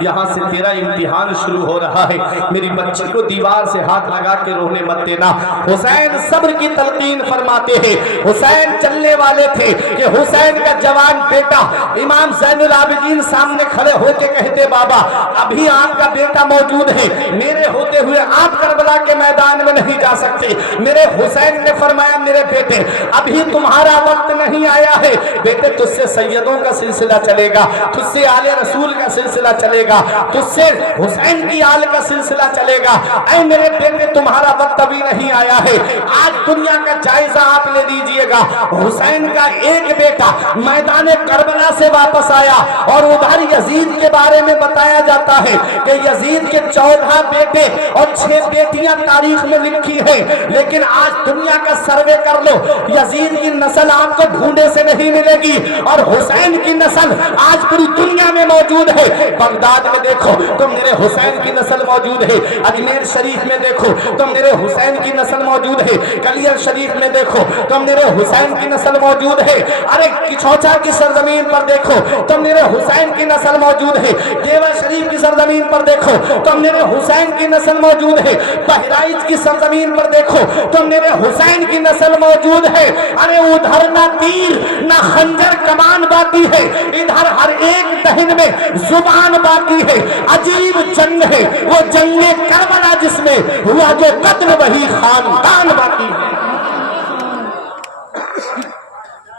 یہاں سے تیرا امتحان شروع ہو رہا ہے، میری بچی کو دیوار سے ہاتھ لگا کے رونے مت دینا۔ حسین صبر کی تلقین فرماتے ہیں۔ حسین چلنے والے تھے کہ حسین کا جوان بیٹا امام زین العابدین سامنے کھڑے ہو کے کہتے بابا ابھی آپ کا بیٹا موجود ہے، میرے ہوتے ہوئے آپ کربلا کے میدان میں نہیں جا سکتے۔ میرے حسین نے فرمایا میرے بیٹے ابھی تمہارا وقت نہیں آیا ہے، بیٹے تجھ سے سیدوں کا سلسلہ چلے گا، تجھ سے آل رسول کا سلسلہ چلے گا، تجھ سے حسین کی آل کا سلسلہ چلے گا۔ اے میرے بیٹے تمہارا وقت ابھی نہیں آیا ہے، آج دنیا کا جائزہ آپ لے لیجئے گا۔ حسین کا ایک بیٹا میدان کربلا سے واپس آیا اور ادھر یزید کے بارے میں بتایا جاتا ہے کہ یزید کے 14 بیٹے اور 6 بیٹیاں تاریخ میں لکھی ہیں، لیکن آج دنیا کا سروے کر لو یزید کی نسل آپ کو ڈھونڈے سے نہیں ملے گی، اور حسین کی نسل آج پوری دنیا میں موجود ہے۔ بغداد میں دیکھو تو میرے حسین کی نسل موجود ہے، اجمیر شریف میں دیکھو تو میرے حسین کی نسل موجود ہے، کلیر شریف میں دیکھو تو میرے حسین کی نسل موجود ہے، ارے کچھوچا کی سرزمین پر دیکھو تو میرے حسین کی نسل موجود ہے، دیوا شریف کی سرزمین پر دیکھو تو میرے حسین کی نسل موجود ہے، بہرائچ کی سرزمین پر دیکھو تو میرے حسین کی نسل موجود ہے۔ ارے ادھر نہ تیر نہ خنجر کمان باقی ہے، ادھر ہر ایک دہن میں زبان باقی ہے۔ عجیب جنگ ہے وہ جنگ کربلا جس میں ہوا جو قتل وہی خاندان باقی ہے،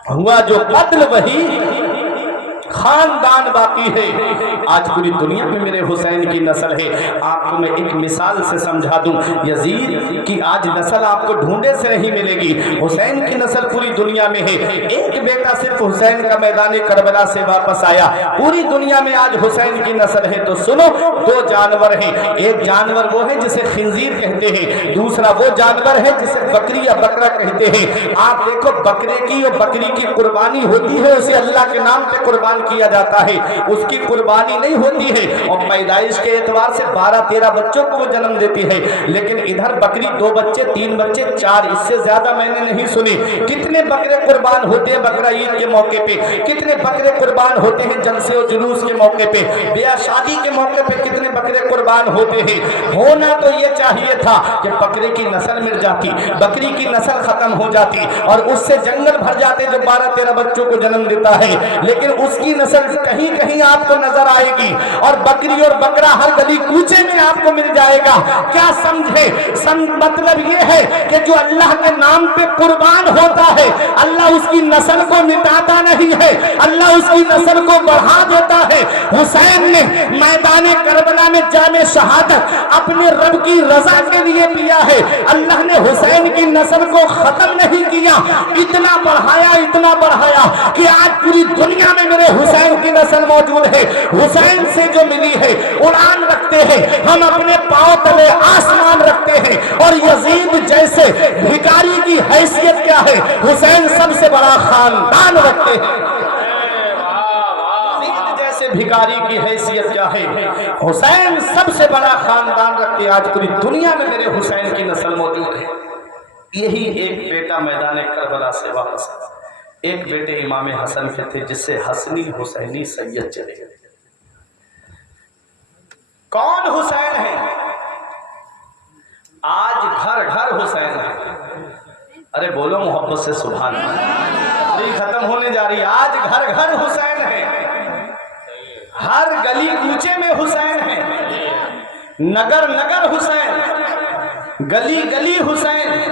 ہوا جو قتل وہی خاندان باقی ہے۔ آج پوری دنیا میں میرے حسین کی نسل ہے۔ آپ کو میں ایک مثال سے سمجھا دوں، یزید کی آج نسل آپ کو ڈھونڈے سے نہیں ملے گی، حسین کی نسل پوری دنیا میں ہے۔ ایک بیٹا صرف حسین کا میدان کربلا سے واپس آیا، پوری دنیا میں آج حسین کی نسل ہے۔ تو سنو، 2 جانور ہیں، ایک جانور وہ ہے جسے خنزیر کہتے ہیں، دوسرا وہ جانور ہے جسے بکری یا بکرا کہتے ہیں۔ آپ دیکھو بکرے کی اور بکری کی قربانی ہوتی ہے، اسے اللہ کے نام پہ قربان کیا جاتا ہے، اس کی قربانی نہیں ہوتی ہے، اور پیدائش کے اعتبار سے 12-13 بچوں کو وہ جنم دیتی ہے، لیکن ادھر بکری 2 بچے 3 بچے 4، اس سے زیادہ میں نے نہیں سنی۔ کتنے بکرے قربان ہوتے ہیں بقرہ عید کے موقع پہ، کتنے بکرے قربان ہوتے ہیں جلسے و جلوس کے موقع پہ، بیاہ شادی کے موقع پہ کتنے بکرے قربان ہوتے ہیں۔ ہونا تو یہ چاہیے تھا کہ بکرے کی نسل مٹ جاتی، بکری کی نسل ختم ہو جاتی اور اس سے جنگل بھر جاتے جو 12-13 بچوں کو جنم دیتا ہے، لیکن اس کی نسل کہیں کہیں آپ کو نظر آئے گی، اور بکری اور بکرا ہر گلی کوچے میں آپ کو مل جائے گا۔ کیا سمجھے؟ مطلب یہ ہے کہ جو اللہ کے نام پہ قربان ہوتا ہے اللہ اس کی نسل کو مٹاتا نہیں ہے، اللہ اس کی نسل کو بڑھا دیتا ہے۔ حسین نے میدان کربلا میں جام شہادت اپنے رب کی رضا کے لیے پیا ہے، اللہ نے حسین کی نسل کو ختم نہیں کیا، اتنا بڑھایا کہ آج پوری دنیا میں میرے حسین کی نسل موجود ہے۔ حسین سے جو ملی ہے اڑان رکھتے ہیں، ہم اپنے پاؤں تلے آسمان رکھتے ہیں، اور یزید جیسے بھکاری کی حیثیت کیا ہے، حسین سب سے بڑا خاندان رکھتے ہیں۔ یزید جیسے بھکاری کی حیثیت کیا ہے، حسین سب سے بڑا خاندان رکھتے ہیں۔ آج پوری دنیا میں میرے حسین کی نسل موجود ہے۔ یہی ایک بیٹا میدان کربلا سے واپس آیا، ایک بیٹے امام حسن کے تھے جس سے حسنی حسینی سید چلے گئے۔ کون حسین ہے؟ آج گھر گھر حسین ہے۔ ارے بولو محبت سے سبحان اللہ، یہ ختم ہونے جا رہی ہے۔ آج گھر گھر حسین ہے، ہر گلی کوچے میں حسین ہے، نگر نگر حسین، گلی گلی حسین،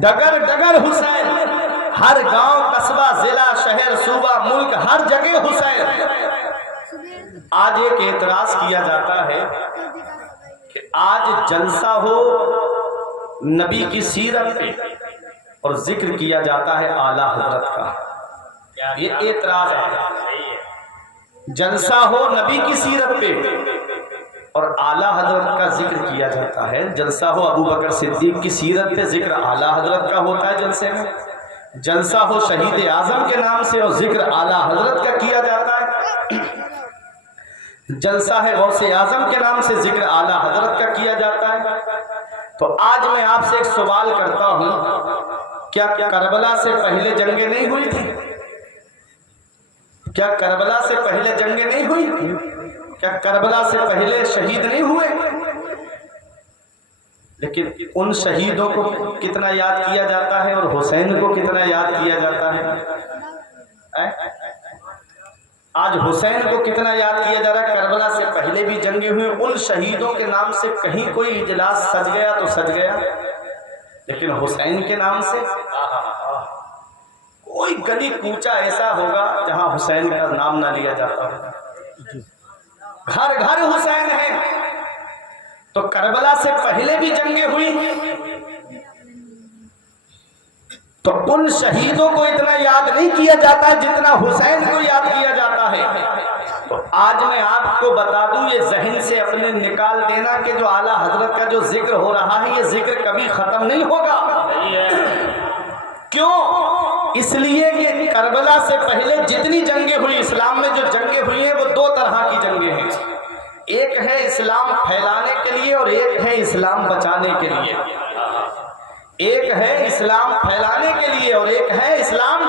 ڈگر ڈگر حسین، ہر گاؤں قصبہ ضلع شہر صوبہ ملک ہر جگہ حسین۔ آج ایک اعتراض کیا جاتا ہے کہ آج جلسہ ہو نبی کی سیرت پہ اور ذکر کیا جاتا ہے اعلیٰ حضرت کا، یہ اعتراض ہے۔ جلسہ ہو نبی کی سیرت پہ اور اعلیٰ حضرت کا ذکر کیا جاتا ہے، جلسہ ہو ابو بکر صدیق کی سیرت پہ ذکر اعلیٰ حضرت کا ہوتا ہے جلسے میں، جلسہ ہو شہید اعظم کے نام سے اور ذکر اعلیٰ حضرت کا کیا جاتا ہے، جلسہ ہے غوث اعظم کے نام سے ذکر اعلیٰ حضرت کا کیا جاتا ہے۔ تو آج میں آپ سے ایک سوال کرتا ہوں، کیا کربلا سے پہلے جنگیں نہیں ہوئی تھی؟ کیا کربلا سے پہلے جنگیں نہیں ہوئی؟ کیا کربلا سے پہلے شہید نہیں ہوئے؟ لیکن ان شہیدوں کو کتنا یاد کیا جاتا ہے اور حسین کو کتنا یاد کیا جاتا ہے؟ آج حسین کو کتنا یاد کیا جا رہا ہے؟ کربلا سے پہلے بھی جنگیں ہوئے، ان شہیدوں کے نام سے کہیں کوئی اجلاس سج گیا تو سج گیا، لیکن حسین کے نام سے کوئی گلی کوچا ایسا ہوگا جہاں حسین کا نام نہ لیا جاتا ہے؟ گھر گھر حسین ہے۔ تو کربلا سے پہلے بھی جنگیں ہوئی، تو ان شہیدوں کو اتنا یاد نہیں کیا جاتا ہے جتنا حسین کو یاد کیا جاتا ہے۔ تو آج میں آپ کو بتا دوں، یہ ذہن سے اپنے نکال دینا کہ جو اعلیٰ حضرت کا جو ذکر ہو رہا ہے یہ ذکر کبھی ختم نہیں ہوگا۔ کیوں؟ اس لیے کہ کربلا سے پہلے جتنی جنگیں ہوئی، اسلام میں جو جنگیں ہوئی ہیں وہ دو طرح کی جنگیں ہیں، ایک ہے اسلام پھیلانے کے لیے اور ایک ہے اسلام بچانے کے لیے۔ ایک ہے اسلام پھیلانے کے لیے اور ایک ہے اسلام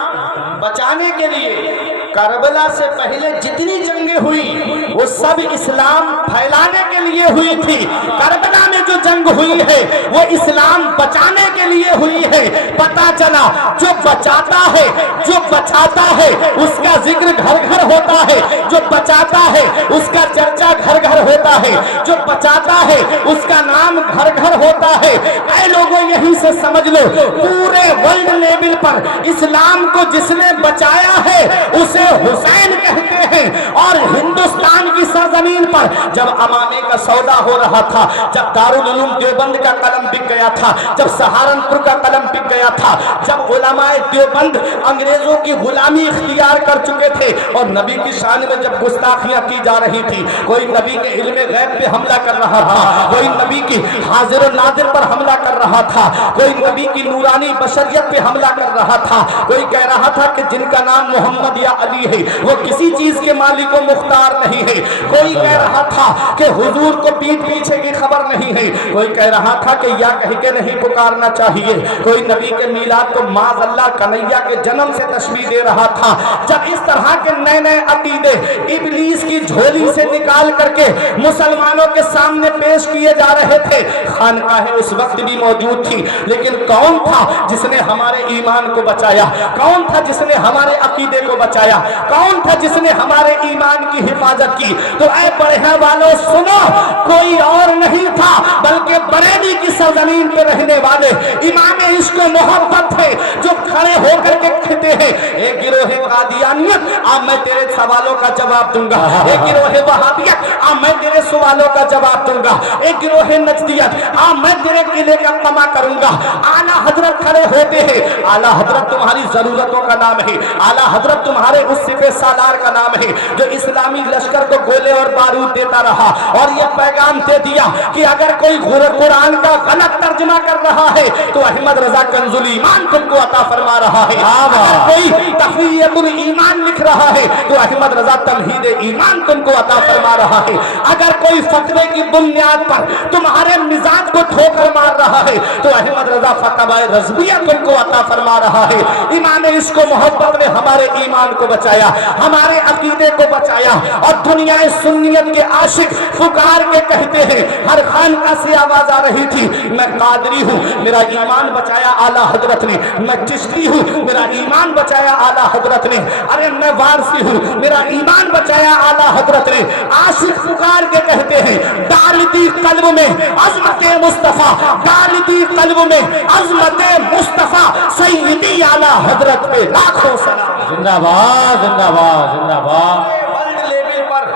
بچانے کے لیے۔ کربلا سے پہلے جتنی جنگیں ہوئی وہ سب اسلام پھیلانے کے لیے ہوئی تھی۔ کربلا میں جو جنگ ہوئی ہے وہ اسلام بچانے کے لیے ہوئی ہے۔ پتہ چلا جو بچاتا ہے، جو بچاتا ہے اس کا ذکر گھر گھر ہوتا ہے، جو بچاتا ہے اس کا چرچا گھر گھر ہوتا ہے، جو بچاتا ہے اس کا نام گھر گھر ہوتا ہے۔ اے لوگوں، یہیں سے سمجھ لو، پورے ورلڈ لیول پر اسلام کو جس نے بچایا ہے اسے حسین کہتے ہیں۔ اور ہندوستان کی سرزمین پر جب امامے کا سودا ہو رہا تھا، جب دارالعلوم دیوبند کا قلم بک گیا تھا، جب سہارنپور کا قلم بک گیا تھا، جب علماء دیوبند انگریزوں کی غلامی اختیار کر چکے تھے اور نبی کی شان میں جب گستاخیاں کی جا رہی تھی، کوئی نبی کے علم غیب پہ حملہ کر رہا تھا، کوئی نبی کی حاضر و ناظر پر حملہ کر رہا تھا، کوئی نبی کی نورانی بشریت پہ حملہ کر رہا تھا، کوئی کہہ رہا تھا کہ جن کا نام محمد یا علی ہے وہ کسی چیز کے مالک و مختار نہیں ہے، کوئی کہہ رہا تھا کہ حضور کو پیٹ پیچھے کی خبر نہیں ہے، کوئی کہہ رہا تھا کہ یا کہہ کے نہیں پکارنا چاہیے، کوئی نبی کے میلاد کو معاذ اللہ کنہیا کے جنم سے تشبیہ دے رہا تھا۔ جب اس طرح کے نئے نئے عقیدے ابلیس کی جھولی سے نکال کر کے مسلمانوں کے سامنے پیش کیے جا رہے تھے، خانقاہیں اس وقت بھی موجود تھی، لیکن کون تھا جس نے ہمارے ایمان کو بچایا؟ کون تھا جس نے ہمارے عقیدے کو بچایا؟ کون تھا جس نے ہمارے ایمان کی حفاظت کی؟ تو اے پڑھنے والوں سنو، کوئی اور نہیں تھا بلکہ بریلی کی سرزمین پہ رہنے والے امام عشق و محبت تھے، جو کھڑے ہو کر کے کہتے ہیں اے گروہ قادیانیت، اب میں تیرے سوالوں کا جواب دوں گا، اے گروہ وہابیت، اب میں تیرے سوالوں کا جواب دوں گا، اے گروہ نجدیت، اب میں تیرے قلعے کا قمع کروں گا۔ اعلیٰ حضرت کھڑے ہوتے ہیں، اعلیٰ حضرت تمہاری ضرورتوں کا نام ہے، اعلیٰ حضرت تمہارے اس سپہ سالار کا نام ہے جو اسلامی لشکر کو گولے اور بارود دیتا رہا اور یہ پیغام دے دیا کہ اگر کوئی قرآن کا غلط ترجمہ کر رہا ہے تو احمد رضا کنز الایمان تم کو عطا فرما رہا ہے، اگر کوئی تقویت الایمان لکھ رہا ہے تو احمد رضا تمہید ایمان تم کو عطا فرما رہا ہے، اگر کوئی فتوے کی بنیاد پر تمہارے مزاج کو ٹھوکر مار رہا ہے تو احمد رضا فتوی رضویہ تم کو عطا فرما رہا ہے۔ امام عشق و محبت نے ہمارے ایمان کو بچایا، ہمارے عقیدے کو بچایا، اور دنیا سنیت کے عاشق پکار کے کہتے ہیں، ہر خانقاہ سے آواز آ رہی تھی، میں قادری ہوں میرا ایمان بچایا اعلیٰ حضرت نے، میں چشتی ہوں میرا ایمان بچایا اعلیٰ حضرت نے، ارے میں وارثی ہوں میرا ایمان بچایا اعلیٰ حضرت نے۔ عاشق پکار کے کہتے ہیں، ڈالتی قلب میں عظمت مصطفیٰ، ڈالتی قلب میں عظمت مصطفیٰ، سیدی اعلیٰ حضرت پہ لاکھوں سلام۔ زندہ باد، زندہ باد، زندہ باد۔ ورلڈ لیول پر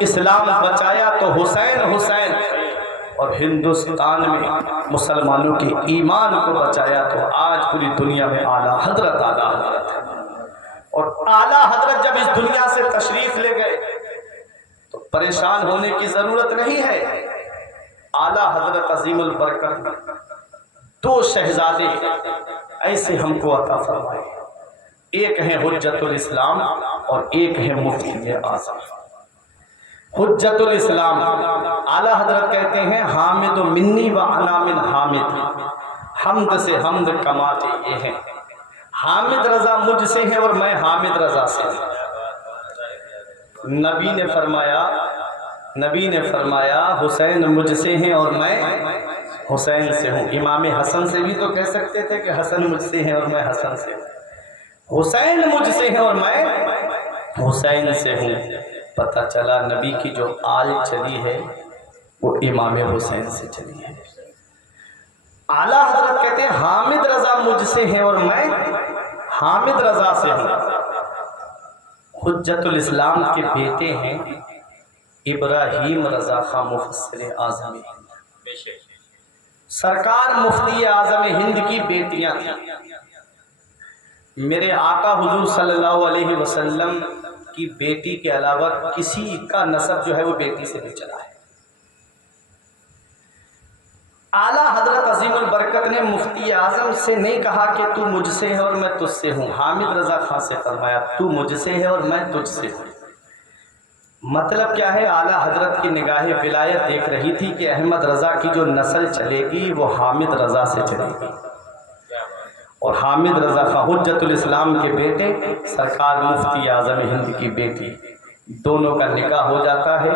اسلام بچایا تو حسین حسین، اور ہندوستان میں مسلمانوں کے ایمان کو بچایا تو آج پوری دنیا میں اعلیٰ حضرت اعلیٰ حضرت ہے۔ اور اعلیٰ حضرت جب اس دنیا سے تشریف لے گئے تو پریشان ہونے کی ضرورت نہیں ہے۔ اعلیٰ حضرت عظیم البرکت دو شہزادے ایسے ہم کو عطا فرمائے، ایک ہے حجت الاسلام اور ایک ہے مفتی اعظم۔ حجت الاسلام اعلیٰ حضرت کہتے ہیں، حامد و منی و انا من حامد، حمد سے حمد کماتے یہ ہیں، حامد رضا مجھ سے ہیں اور میں حامد رضا سے ہوں۔ نبی نے فرمایا حسین مجھ سے ہیں اور میں حسین سے ہوں۔ امام حسن سے بھی تو کہہ سکتے تھے کہ حسن مجھ سے ہیں اور میں حسن سے ہوں، حسین مجھ سے ہیں اور میں حسین سے ہوں۔ پتہ چلا نبی کی جو آل چلی ہے وہ امام حسین سے چلی ہے۔ اعلیٰ حضرت کہتے ہیں حامد رضا مجھ سے ہیں اور میں حامد رضا سے ہوں۔ حجت الاسلام کے بیٹے ہیں ابراہیم رضا خان مفسر اعظم ہند، سرکار مفتی اعظم ہند کی بیٹیاں تھیں۔ میرے آقا حضور صلی اللہ علیہ وسلم کی بیٹی کے علاوہ کسی کا نسب جو ہے وہ بیٹی سے بھی چلا ہے۔ اعلیٰ حضرت عظیم البرکت نے مفتی اعظم سے نہیں کہا کہ تو مجھ سے ہے اور میں تجھ سے ہوں، حامد رضا خان سے فرمایا تو مجھ سے ہے اور میں تجھ سے ہوں۔ مطلب کیا ہے؟ اعلیٰ حضرت کی نگاہ ولایت دیکھ رہی تھی کہ احمد رضا کی جو نسل چلے گی وہ حامد رضا سے چلے گی، اور حامد رضا خان حجت الاسلام کے بیٹے، سرکار مفتی اعظم ہند کی بیٹی، دونوں کا نکاح ہو جاتا ہے،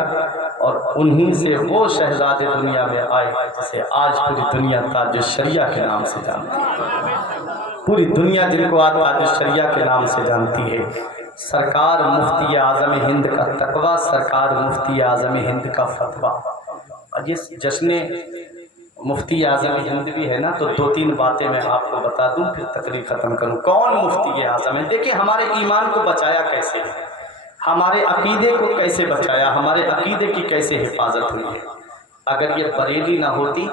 اور انہی سے وہ شہزادے دنیا میں آئے جسے آج پوری دنیا تاج الشریعہ کے نام سے جانتی ہے۔ پوری دنیا جن کو آج تاج الشریعہ کے نام سے جانتی ہے، سرکار مفتی اعظم ہند کا تقویٰ، سرکار مفتی اعظم ہند کا فتویٰ۔ اور یہ جشن مفتی اعظم ہند بھی ہے نا، تو دو تین باتیں میں آپ کو بتا دوں پھر تقریر ختم کروں۔ کون مفتی اعظم ہے؟ دیکھیں ہمارے ایمان کو بچایا کیسے ہے، ہمارے عقیدے کو کیسے بچایا، ہمارے عقیدے کی کیسے حفاظت ہوئی ہے۔ اگر یہ بریلی نہ ہوتی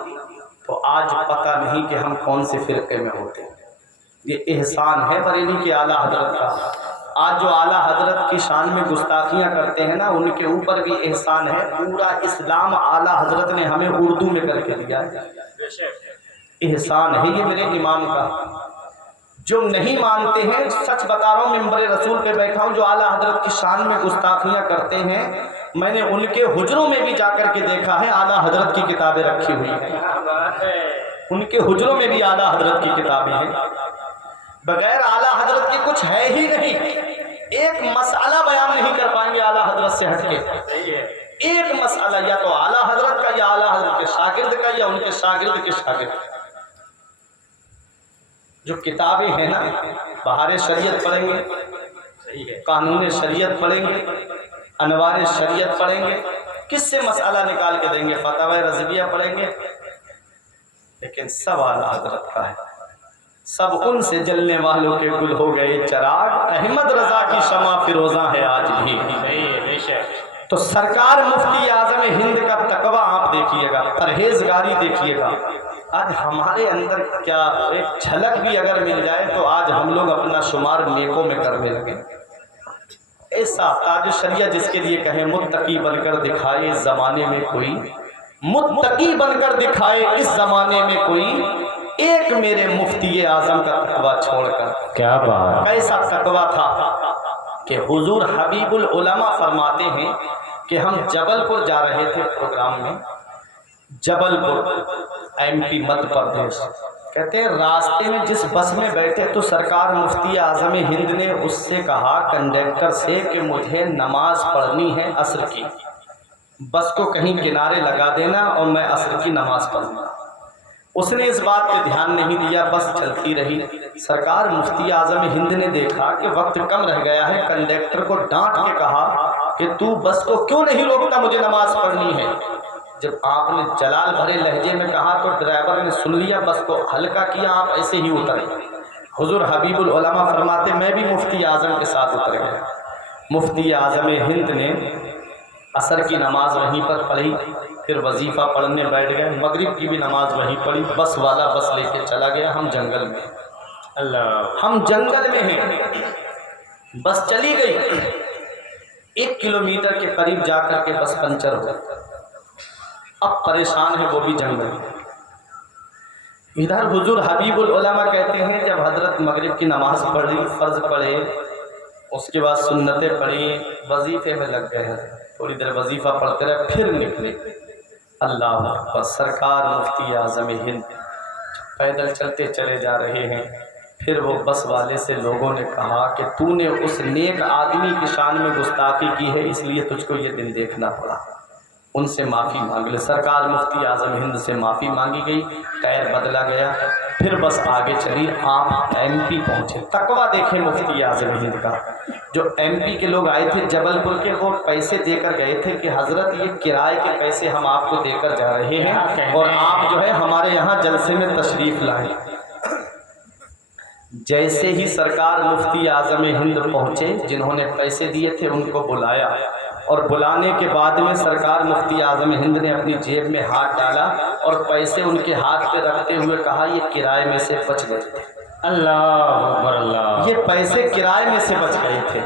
تو آج پتہ نہیں کہ ہم کون سے فرقے میں ہوتے۔ یہ احسان ہے بریلی کے اعلیٰ حضرت کا۔ آج جو اعلیٰ حضرت کی شان میں گستاخیاں کرتے ہیں نا، ان کے اوپر بھی احسان ہے۔ پورا اسلام اعلیٰ حضرت نے ہمیں اردو میں کر کے دیا ہے، احسان ہے یہ میرے امام کا۔ جو نہیں مانتے ہیں، سچ بتا رہا ہوں، ممبر رسول پہ بیٹھا ہوں، جو اعلیٰ حضرت کی شان میں گستاخیاں کرتے ہیں، میں نے ان کے حجروں میں بھی جا کر کے دیکھا ہے اعلیٰ حضرت کی کتابیں رکھی ہوئی ہیں، ان کے حجروں میں بھی اعلیٰ حضرت کی کتابیں ہیں۔ بغیر اعلیٰ حضرت کے کچھ ہے ہی نہیں، ایک مسئلہ بیان نہیں کر پائیں گے اعلیٰ حضرت سے ہٹ کے۔ ایک مسئلہ یا تو اعلیٰ حضرت کا یا اعلیٰ حضرت کے شاگرد کا یا ان کے شاگرد کے شاگرد۔ جو کتابیں ہیں نا، بہار شریعت پڑھیں گے، قانون شریعت پڑھیں گے، انوار شریعت پڑھیں گے، کس سے مسئلہ نکال کے دیں گے؟ فتاوی رضویہ پڑھیں گے، لیکن سب اعلیٰ حضرت کا ہے۔ سب ان سے جلنے والوں کے گل ہو گئے چراغ، احمد رضا کی شمع فروزاں ہے آج بھی۔ تو سرکار مفتی اعظم ہند کا تقویٰ آپ دیکھیے گا، پرہیزگاری دیکھیے گا۔ آج ہمارے اندر کیا ایک جھلک بھی اگر مل جائے تو آج ہم لوگ اپنا شمار نیکوں میں کرنے لگے۔ ایسا تاج شریعہ جس کے لیے کہیں متقی بن کر دکھائے اس زمانے میں کوئی، متقی بن کر دکھائے اس زمانے میں کوئی، ایک میرے مفتی اعظم کا تقویٰ چھوڑ کر۔ کیا بات! کیسا تقویٰ تھا کہ حضور حبیب العلماء فرماتے ہیں کہ ہم جبل پور جا رہے تھے پروگرام میں، جبل پور MP مدھیہ پردیش، کہتے ہیں راستے میں جس بس میں بیٹھے تو سرکار مفتی اعظم ہند نے اس سے کہا کنڈکٹر سے کہ مجھے نماز پڑھنی ہے عصر کی، بس کو کہیں کنارے لگا دینا اور میں عصر کی نماز پڑھوں گا۔ اس نے اس بات پہ دھیان نہیں دیا، بس چلتی رہی۔ سرکار مفتی اعظم ہند نے دیکھا کہ وقت کم رہ گیا ہے، کنڈکٹر کو ڈانٹ کے کہا کہ تو بس کو کیوں نہیں روکتا، مجھے نماز پڑھنی ہے۔ جب آپ نے جلال بھرے لہجے میں کہا تو ڈرائیور نے سن لیا، بس کو ہلکا کیا، آپ ایسے ہی اترے۔ حضور حبیب العلماء فرماتے میں بھی مفتی اعظم کے ساتھ اتر گیا۔ مفتی اعظم ہند نے عصر کی نماز وہیں پر پڑھی، پھر وظیفہ پڑھنے بیٹھ گئے، مغرب کی بھی نماز وہیں پڑھی، بس والا بس لے کے چلا گیا، ہم جنگل میں، ہم جنگل میں ہیں، بس چلی گئی، 1 کلومیٹر کے قریب جا کر کے بس پنچر ہو گئی، اب پریشان ہے وہ بھی جنگل میں۔ ادھر حضور حبیب العلماء کہتے ہیں جب حضرت مغرب کی نماز پڑھی، فرض پڑھے، اس کے بعد سنتیں پڑھی، وظیفے میں لگ گئے ہیں، تھوڑی دیر وظیفہ پڑھتے رہے، پھر نکلے۔ اللہ اکبر! سرکار مفتی اعظم ہند پیدل چلتے چلے جا رہے ہیں، پھر وہ بس والے سے لوگوں نے کہا کہ تو نے اس نیک آدمی کی شان میں گستاخی کی ہے، اس لیے تجھ کو یہ دن دیکھنا پڑا، ان سے معافی مانگ لے۔ سرکار مفتی اعظم ہند سے معافی مانگی گئی، خیر بدلا گیا۔ پھر بس آگے چلی، آپ ایم پی پہنچے۔ تقویٰ دیکھیں مفتی اعظم ہند کا، جو ایم پی کے لوگ آئے تھے جبل پور کے، وہ پیسے دے کر گئے تھے کہ حضرت یہ کرائے کے پیسے ہم آپ کو دے کر جا رہے ہیں اور آپ جو ہے ہمارے یہاں جلسے میں تشریف لائیں۔ جیسے ہی سرکار مفتی اعظم ہند پہنچے، جنہوں نے پیسے دیے تھے ان کو بلایا، اور بلانے کے بعد میں سرکار مفتی اعظم ہند نے اپنی جیب میں ہاتھ ڈالا اور پیسے ان کے ہاتھ پہ رکھتے ہوئے کہا یہ کرائے میں سے بچ گئے تھے، اللہ اکبر اللہ، یہ پیسے کرائے میں سے بچ گئے تھے۔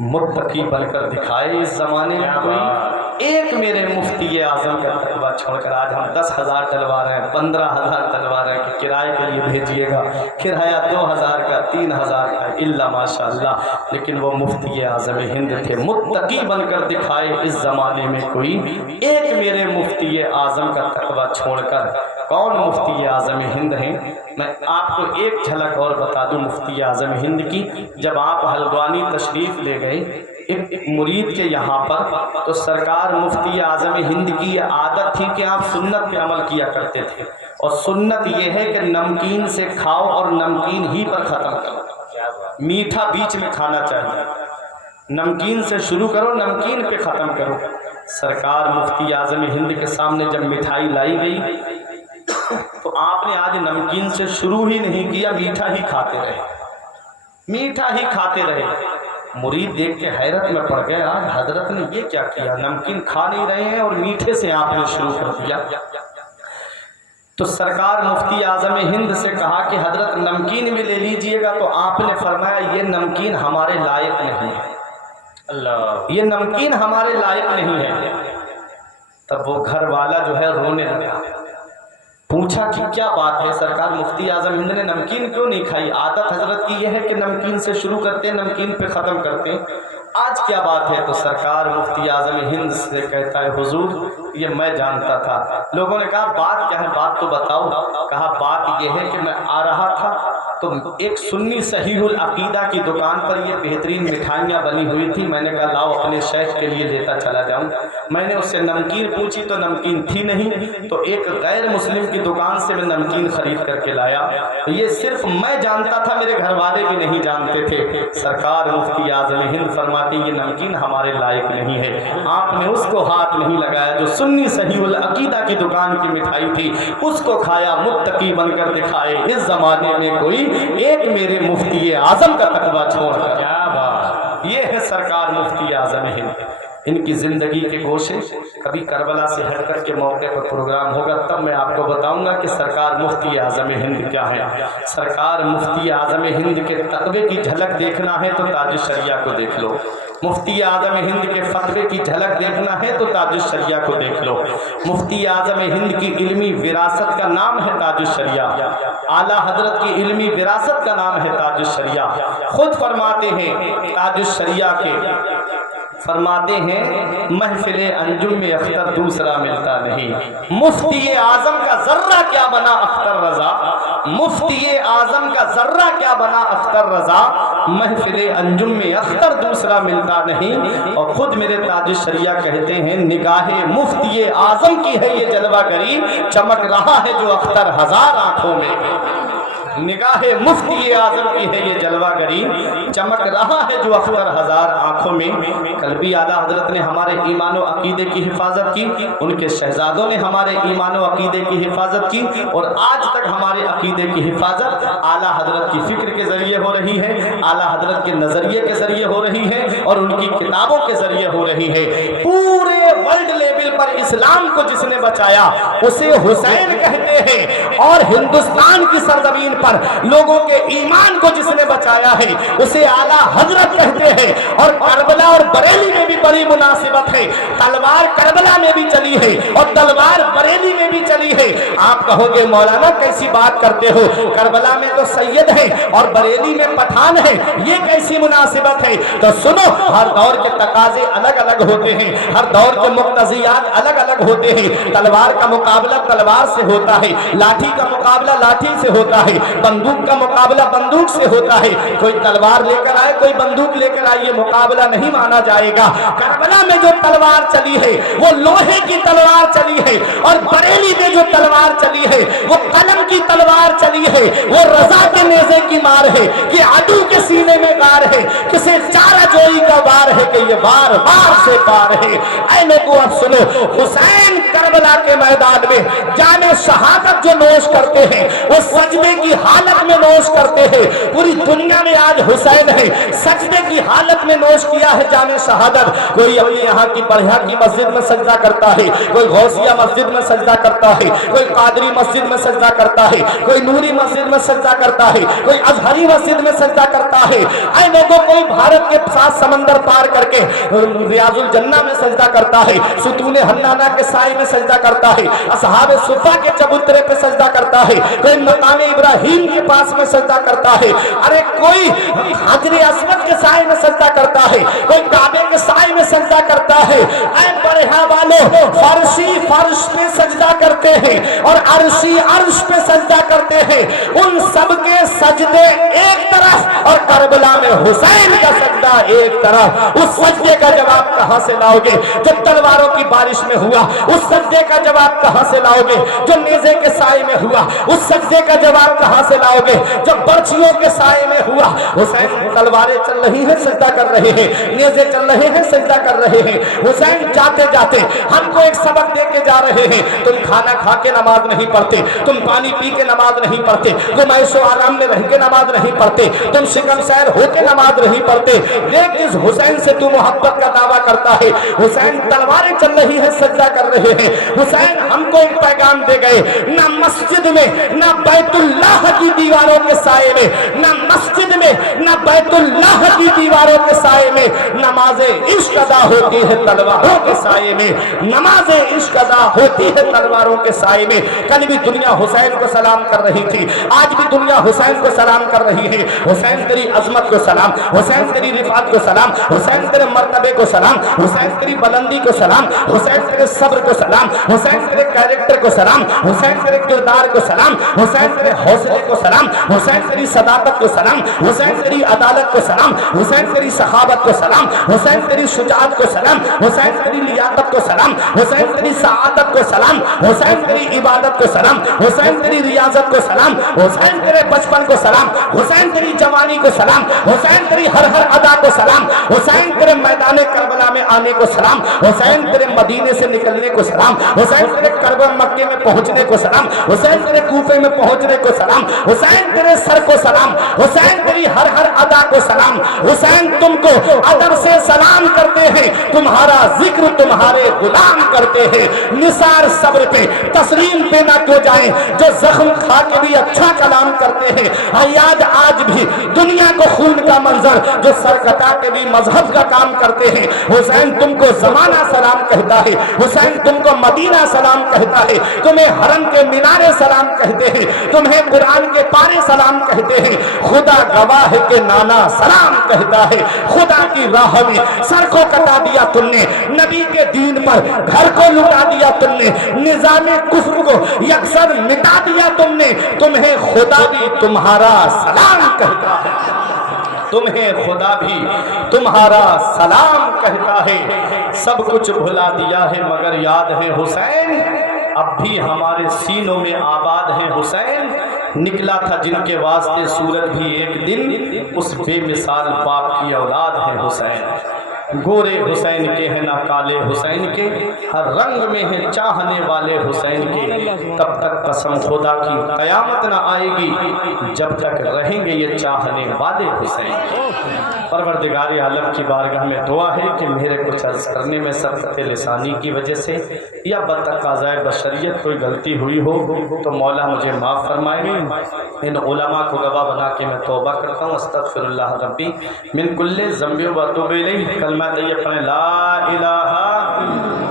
متقی بن کر دکھائے اس زمانے میں کوئی ایک میرے مفتی اعظم کا تقویٰ چھوڑ کر۔ آج ہم 10,000 ڈلوا رہے ہیں، 15,000 ڈلوا رہے ہیں کہ کرائے کے لیے بھیجیے گا، کرایہ 2,000 کا 3,000 کا الا ماشاء اللہ، لیکن وہ مفتی اعظم ہند تھے۔ متقی بن کر دکھائے اس زمانے میں کوئی ایک میرے مفتی اعظم کا تقویٰ چھوڑ کر۔ کون مفتی اعظم ہند ہیں؟ میں آپ کو ایک جھلک اور بتا دوں مفتی اعظم ہند کی۔ جب آپ ہلدوانی تشریف لے گئے ایک مرید کے یہاں پر، تو سرکار مفتی اعظم ہند کی یہ عادت تھی کہ آپ سنت پہ عمل کیا کرتے تھے، اور سنت یہ ہے کہ نمکین سے کھاؤ اور نمکین ہی پر ختم کرو، میٹھا بیچ میں کھانا چاہیے، نمکین سے شروع کرو نمکین پہ ختم کرو۔ سرکار مفتی اعظم ہند کے سامنے جب مٹھائی لائی گئی تو آپ نے آج نمکین سے شروع ہی نہیں کیا، میٹھا ہی کھاتے رہے، میٹھا ہی کھاتے رہے۔ مرید دیکھ کے حیرت میں پڑ گئے، آج حضرت نے یہ کیا کیا، نمکین کھا نہیں رہے ہیں اور میٹھے سے آپ نے شروع کر دیا۔ تو سرکار مفتی اعظم ہند سے کہا کہ حضرت نمکین بھی لے لیجئے گا، تو آپ نے فرمایا یہ نمکین ہمارے لائق نہیں ہے، اللہ، یہ نمکین ہمارے لائق نہیں ہے۔ تب وہ گھر والا جو ہے رونے لگا، پوچھا کہ کیا بات ہے سرکار مفتی اعظم ہند نے نمکین کیوں نہیں کھائی؟ عادت حضرت کی یہ ہے کہ نمکین سے شروع کرتے ہیں نمکین پہ ختم کرتے ہیں، آج کیا بات ہے؟ تو سرکار مفتی اعظم ہند سے کہتا ہے حضور یہ میں جانتا تھا۔ لوگوں نے کہا بات کیا ہے، بات تو بتاؤ۔ کہا بات یہ ہے کہ میں آ رہا تھا تو ایک سنی صحیح العقیدہ کی دکان پر یہ بہترین مٹھائیاں بنی ہوئی تھی، میں نے کہا لاؤ اپنے شیخ کے لیے لیتا چلا جاؤں۔ میں نے اس سے نمکین پوچھی تو نمکین تھی نہیں، تو ایک غیر مسلم کی دکان سے میں نمکین خرید کر کے لایا۔ یہ صرف میں جانتا تھا، میرے گھر والے بھی نہیں جانتے تھے۔ سرکار مفتی اعظم ہند فرماتے یہ نمکین ہمارے لائق نہیں ہے۔ آپ نے اس کو ہاتھ نہیں لگایا جو سنی صحیح العقیدہ کی دکان کی مٹھائی تھی، اس کو کھایا، متقی بن کر دکھائے اس زمانے میں کوئی ایک میرے مفتی اعظم کا تقویٰ چھوڑ کر۔ کیا بات، یہ ہے سرکار مفتی اعظم ہند، ان کی زندگی کے گوشے۔ کبھی کربلا سے ہٹ کر کے موقع پر پروگرام ہوگا تب میں آپ کو بتاؤں گا کہ سرکار مفتی اعظم ہند کیا ہے۔ سرکار مفتی اعظم ہند کے تقوی کی جھلک دیکھنا ہے تو تاج الشریعہ کو دیکھ لو، مفتی اعظم ہند کے فتوے کی جھلک دیکھنا ہے تو تاج الشریعہ کو دیکھ لو۔ مفتی اعظم ہند کی علمی وراثت کا نام ہے تاج الشریعہ، اعلیٰ حضرت کی علمی وراثت کا نام ہے تاج الشریعہ۔ خود فرماتے ہیں تاج الشریعہ کے، فرماتے ہیں محفل انجم میں اختر دوسرا ملتا نہیں۔ مفتی اعظم کا ذرہ کیا بنا اختر رضا، مفتی اعظم کا ذرہ کیا بنا اختر رضا، محفل انجم میں اختر دوسرا ملتا نہیں۔ اور خود میرے تاج الشریعہ کہتے ہیں نگاہ مفتی اعظم کی ہے یہ جلوہ گری، چمک رہا ہے جو اختر ہزار آنکھوں میں۔ نگاہ مفتی اعظم کی ہے یہ جلوہ گری، چمک رہا ہے جو اختر ہزار آنکھوں میں۔ کل بھی اعلیٰ حضرت نے ہمارے ایمان و عقیدے کی حفاظت کی، ان کے شہزادوں نے ہمارے ایمان و عقیدے کی حفاظت کی، اور آج تک ہمارے عقیدے کی حفاظت اعلیٰ حضرت کی فکر کے ذریعے ہو رہی ہے، اعلیٰ حضرت کے نظریے کے ذریعے ہو رہی ہے، اور ان کی کتابوں کے ذریعے ہو رہی ہے۔ پورے ورلڈ لیول پر اسلام کو جس نے بچایا اسے حسین کہتے ہیں، اور ہندوستان کی سرزمین پر لوگوں کے ایمان کو جس نے بچایا ہے اسے اعلیٰ حضرت کہتے ہیں۔ اور کربلا اور بریلی میں بھی بڑی مناسبت ہے، تلوار کربلا میں بھی چلی ہے اور تلوار بریلی میں بھی چلی ہے۔ آپ کہو گے مولانا کیسی بات کرتے ہو، کربلا میں تو سید ہے اور بریلی میں پٹھان ہے، یہ کیسی مناسبت ہے؟ تو سنو، ہر دور کے تقاضے الگ الگ ہوتے ہیں، ہر دور کے مقتضیات الگ الگ ہوتے ہیں۔ تلوار کا مقابلہ تلوار سے ہوتا ہے، لاٹھی کا مقابلہ لاٹھی سے ہوتا ہے، بندوق کا مقابلہ بندوق سے ہوتا ہے۔ کوئی تلوار لے کر آئے، کوئی بندوق لے کر آئے، یہ مقابلہ نہیں مانا جائے گا۔ کربلا میں جو تلوار چلی ہے وہ لوہے کی تلوار چلی ہے، اور بریلی میں جو تلوار چلی ہے وہ قلم کی تلوار چلی ہے، وہ رضا کے نیزے کی مار ہے کہ عدو کے سینے میں گار ہے، کسے چارہ جوئی کا وار ہے کہ یہ بار بار سے پار ہے۔ اے لوگوں اب سنو، حسین کربلا کے میدان میں جام شہادت جو نوش کرتے ہیں وہ سجدے کی حالت میں نوش کرتے ہیں۔ پوری دنیا میں آج حسین ہے، سجدے کی حالت میں نوش کیا ہے جام شہادت۔ کوئی اپنے یہاں کی بڑھیا کی مسجد میں سجدہ کرتا ہے، کوئی غوثیہ مسجد میں سجدہ کرتا ہے، کوئی قادری مسجد میں سجدہ کرتا ہے، کوئی نوری مسجد میں سجدہ کرتا ہے، کوئی ازہری مسجد میں سجدہ کرتا ہے۔ اے لوگوں، کوئی بھارت کے ساتھ سمندر پار کر کے ریاض الجنہ میں سجدہ کرتا ہے، ستون حنانہ کے سائے میں سجدہ کرتا ہے، اصحاب صفا کے چبوترے پہ سجدہ کرتا ہے، کوئی مقام ابراہیم کے پاس میں سجدہ کرتا ہے، ارے کوئی حجر اسود کے سائے میں سجدہ کرتا ہے، کوئی کعبے کے سائے میں سجدہ کرتا ہے۔ اے بڑھا والوں، فرشی فرش پہ سجدہ کرتے ہیں اور عرشی عرش پہ سجدہ کرتے ہیں، ان سب کے سجدے ایک طرف اور کربلا میں حسین کا سجدہ ایک طرف۔ اس سجدے کا جواب کہاں سے لاؤ گے جو تلواروں کی بارش میں ہوا؟ اس سجدے کا جواب کہاں سے لاؤ گے جو نیزے کے سائے میں ہوا؟ اس سجدے کا جواب کہاں سے لاؤ گے جو برچھیوں کے سائے میں ہوا؟ حسین تلواریں چل رہی ہیں، سجدہ کر رہے ہیں، نیزے چل رہے ہیں، سجدہ کر رہے ہیں۔ حسین جاتے جاتے ہم کو ایک سبق دے کے جا رہے ہیں، تم کھانا کھا کے نماز نہیں پڑھتے، تم پانی پی کے نماز نہیں پڑھتے، تم عیش و آرام میں رہ کے نماز نہیں پڑھتے، تم شکم سیر ہو کے نماز نہیں پڑھتے، لیکن اس حسین سے تو محبت کا دعویٰ کرتا ہے۔ حسین تلواریں چل رہی ہیں، سجدہ کر رہے ہیں۔ حسین ہم کو ایک پیغام دے گئے، نہ مسجد میں، نہ بیت اللہ کی دیواروں کے سائے میں، نہ مسجد میں، نہ بیت اللہ کی دیواروں کے سائے میں نماز عشق ادا ہوتی ہے تلواروں کے سائے میں، نماز عشق ادا ہوتی ہے تلواروں کے سائے میں۔ کل بھی دنیا حسین کو سلام کر رہی تھی، آج بھی دنیا حسین کو سلام کر رہی ہے۔ حسین تیری عظمت کو سلام، حسین تیری رفعت کو سلام، حسین تیرے مرتبے کو سلام، حسین تیری بلندی کو سلام، حسین تیرے صبر کو سلام، حسین تیرے کیریکٹر کو سلام، حسین تیرے کردار کو سلام، حسین تیرے حوصلے کو سلام، حسین تیری صداقت کو سلام، حسین تیری عدالت کو سلام، حسین تیری سخاوت کو سلام، حسین تیری شجاعت کو سلام، حسین تیری لیاقت کو سلام، حسین تیری سعادت کو سلام، حسین تیری عبادت کو سلام، حسین تیری ریاضت کو سلام، حسین تیرے بچپن کو سلام، حسین تیری جوانی کو سلام، حسین تیری ہر ہر ادا کو سلام، حسین تیرے میدان کربلا میں آنے کو سلام، حسین تیرے مدینے سے نکلنے کو سلام، حسین تیرے کربلا مکے میں پہنچنے کو سلام، حسین تیرے کوفے میں پہنچنے کو سلام، حسین تیرے سر کو سلام، حسین تیری ہر ہر ادا کو سلام۔ حسین تم کو ادب سے سلام کرتے ہیں، تمہارا ذکر تمہارے غلام کرتے ہیں۔ نثار صبر پہ تسلیم پہ نہ کیوں جائیں جو زخم کھا کے بھی اچھا کلام کرتے ہیں۔ یاد آج بھی دنیا کو خون کا منظر جو سر کٹا کے بھی مذہب کا کام کرتے ہیں۔ حسین تم کو زمانہ سلام کہتا ہے، حسین تم کو مدینہ سلام کہتا ہے، تمہیں حرم کے مینارے سلام کہتے ہیں، تمہیں قرآن کے پارے سلام کہتے ہیں۔ خدا گواہ کے نانا سلام کہتا ہے۔ خدا کی راہ میں سر کو کٹا دیا تم نے، نبی کے دین پر گھر کو لٹا دیا تم نے، نظام کفر کو یکسر مٹا دیا تم نے، تمہیں خدا بھی تمہارا سلام کہتا ہے، تمہیں خدا بھی تمہارا سلام کہتا ہے۔ سب کچھ بھلا دیا ہے مگر یاد ہے حسین، اب بھی ہمارے سینوں میں آباد ہے حسین۔ نکلا تھا جن کے واسطے سورج بھی ایک دن، اس بے مثال باپ کی اولاد ہے حسین۔ گورے حسین کے ہیں نہ کالے حسین کے، ہر رنگ میں ہیں چاہنے والے حسین کے۔ تب تک قسم خدا کی قیامت نہ آئے گی جب تک رہیں گے یہ چاہنے والے حسین۔ پروردگار عالم کی بارگاہ میں دعا ہے کہ میرے کچھ عرض کرنے میں سبقت لسانی کی وجہ سے یا بتقاضۂ بشریت کوئی غلطی ہوئی ہو تو مولا مجھے معاف فرمائے۔ ان علماء کو گواہ بنا کے میں توبہ کرتا ہوں، استغفر اللہ ربی من کل ذنب و اتوب الیہ۔ کلمہ طیب پڑھیں، لا الہ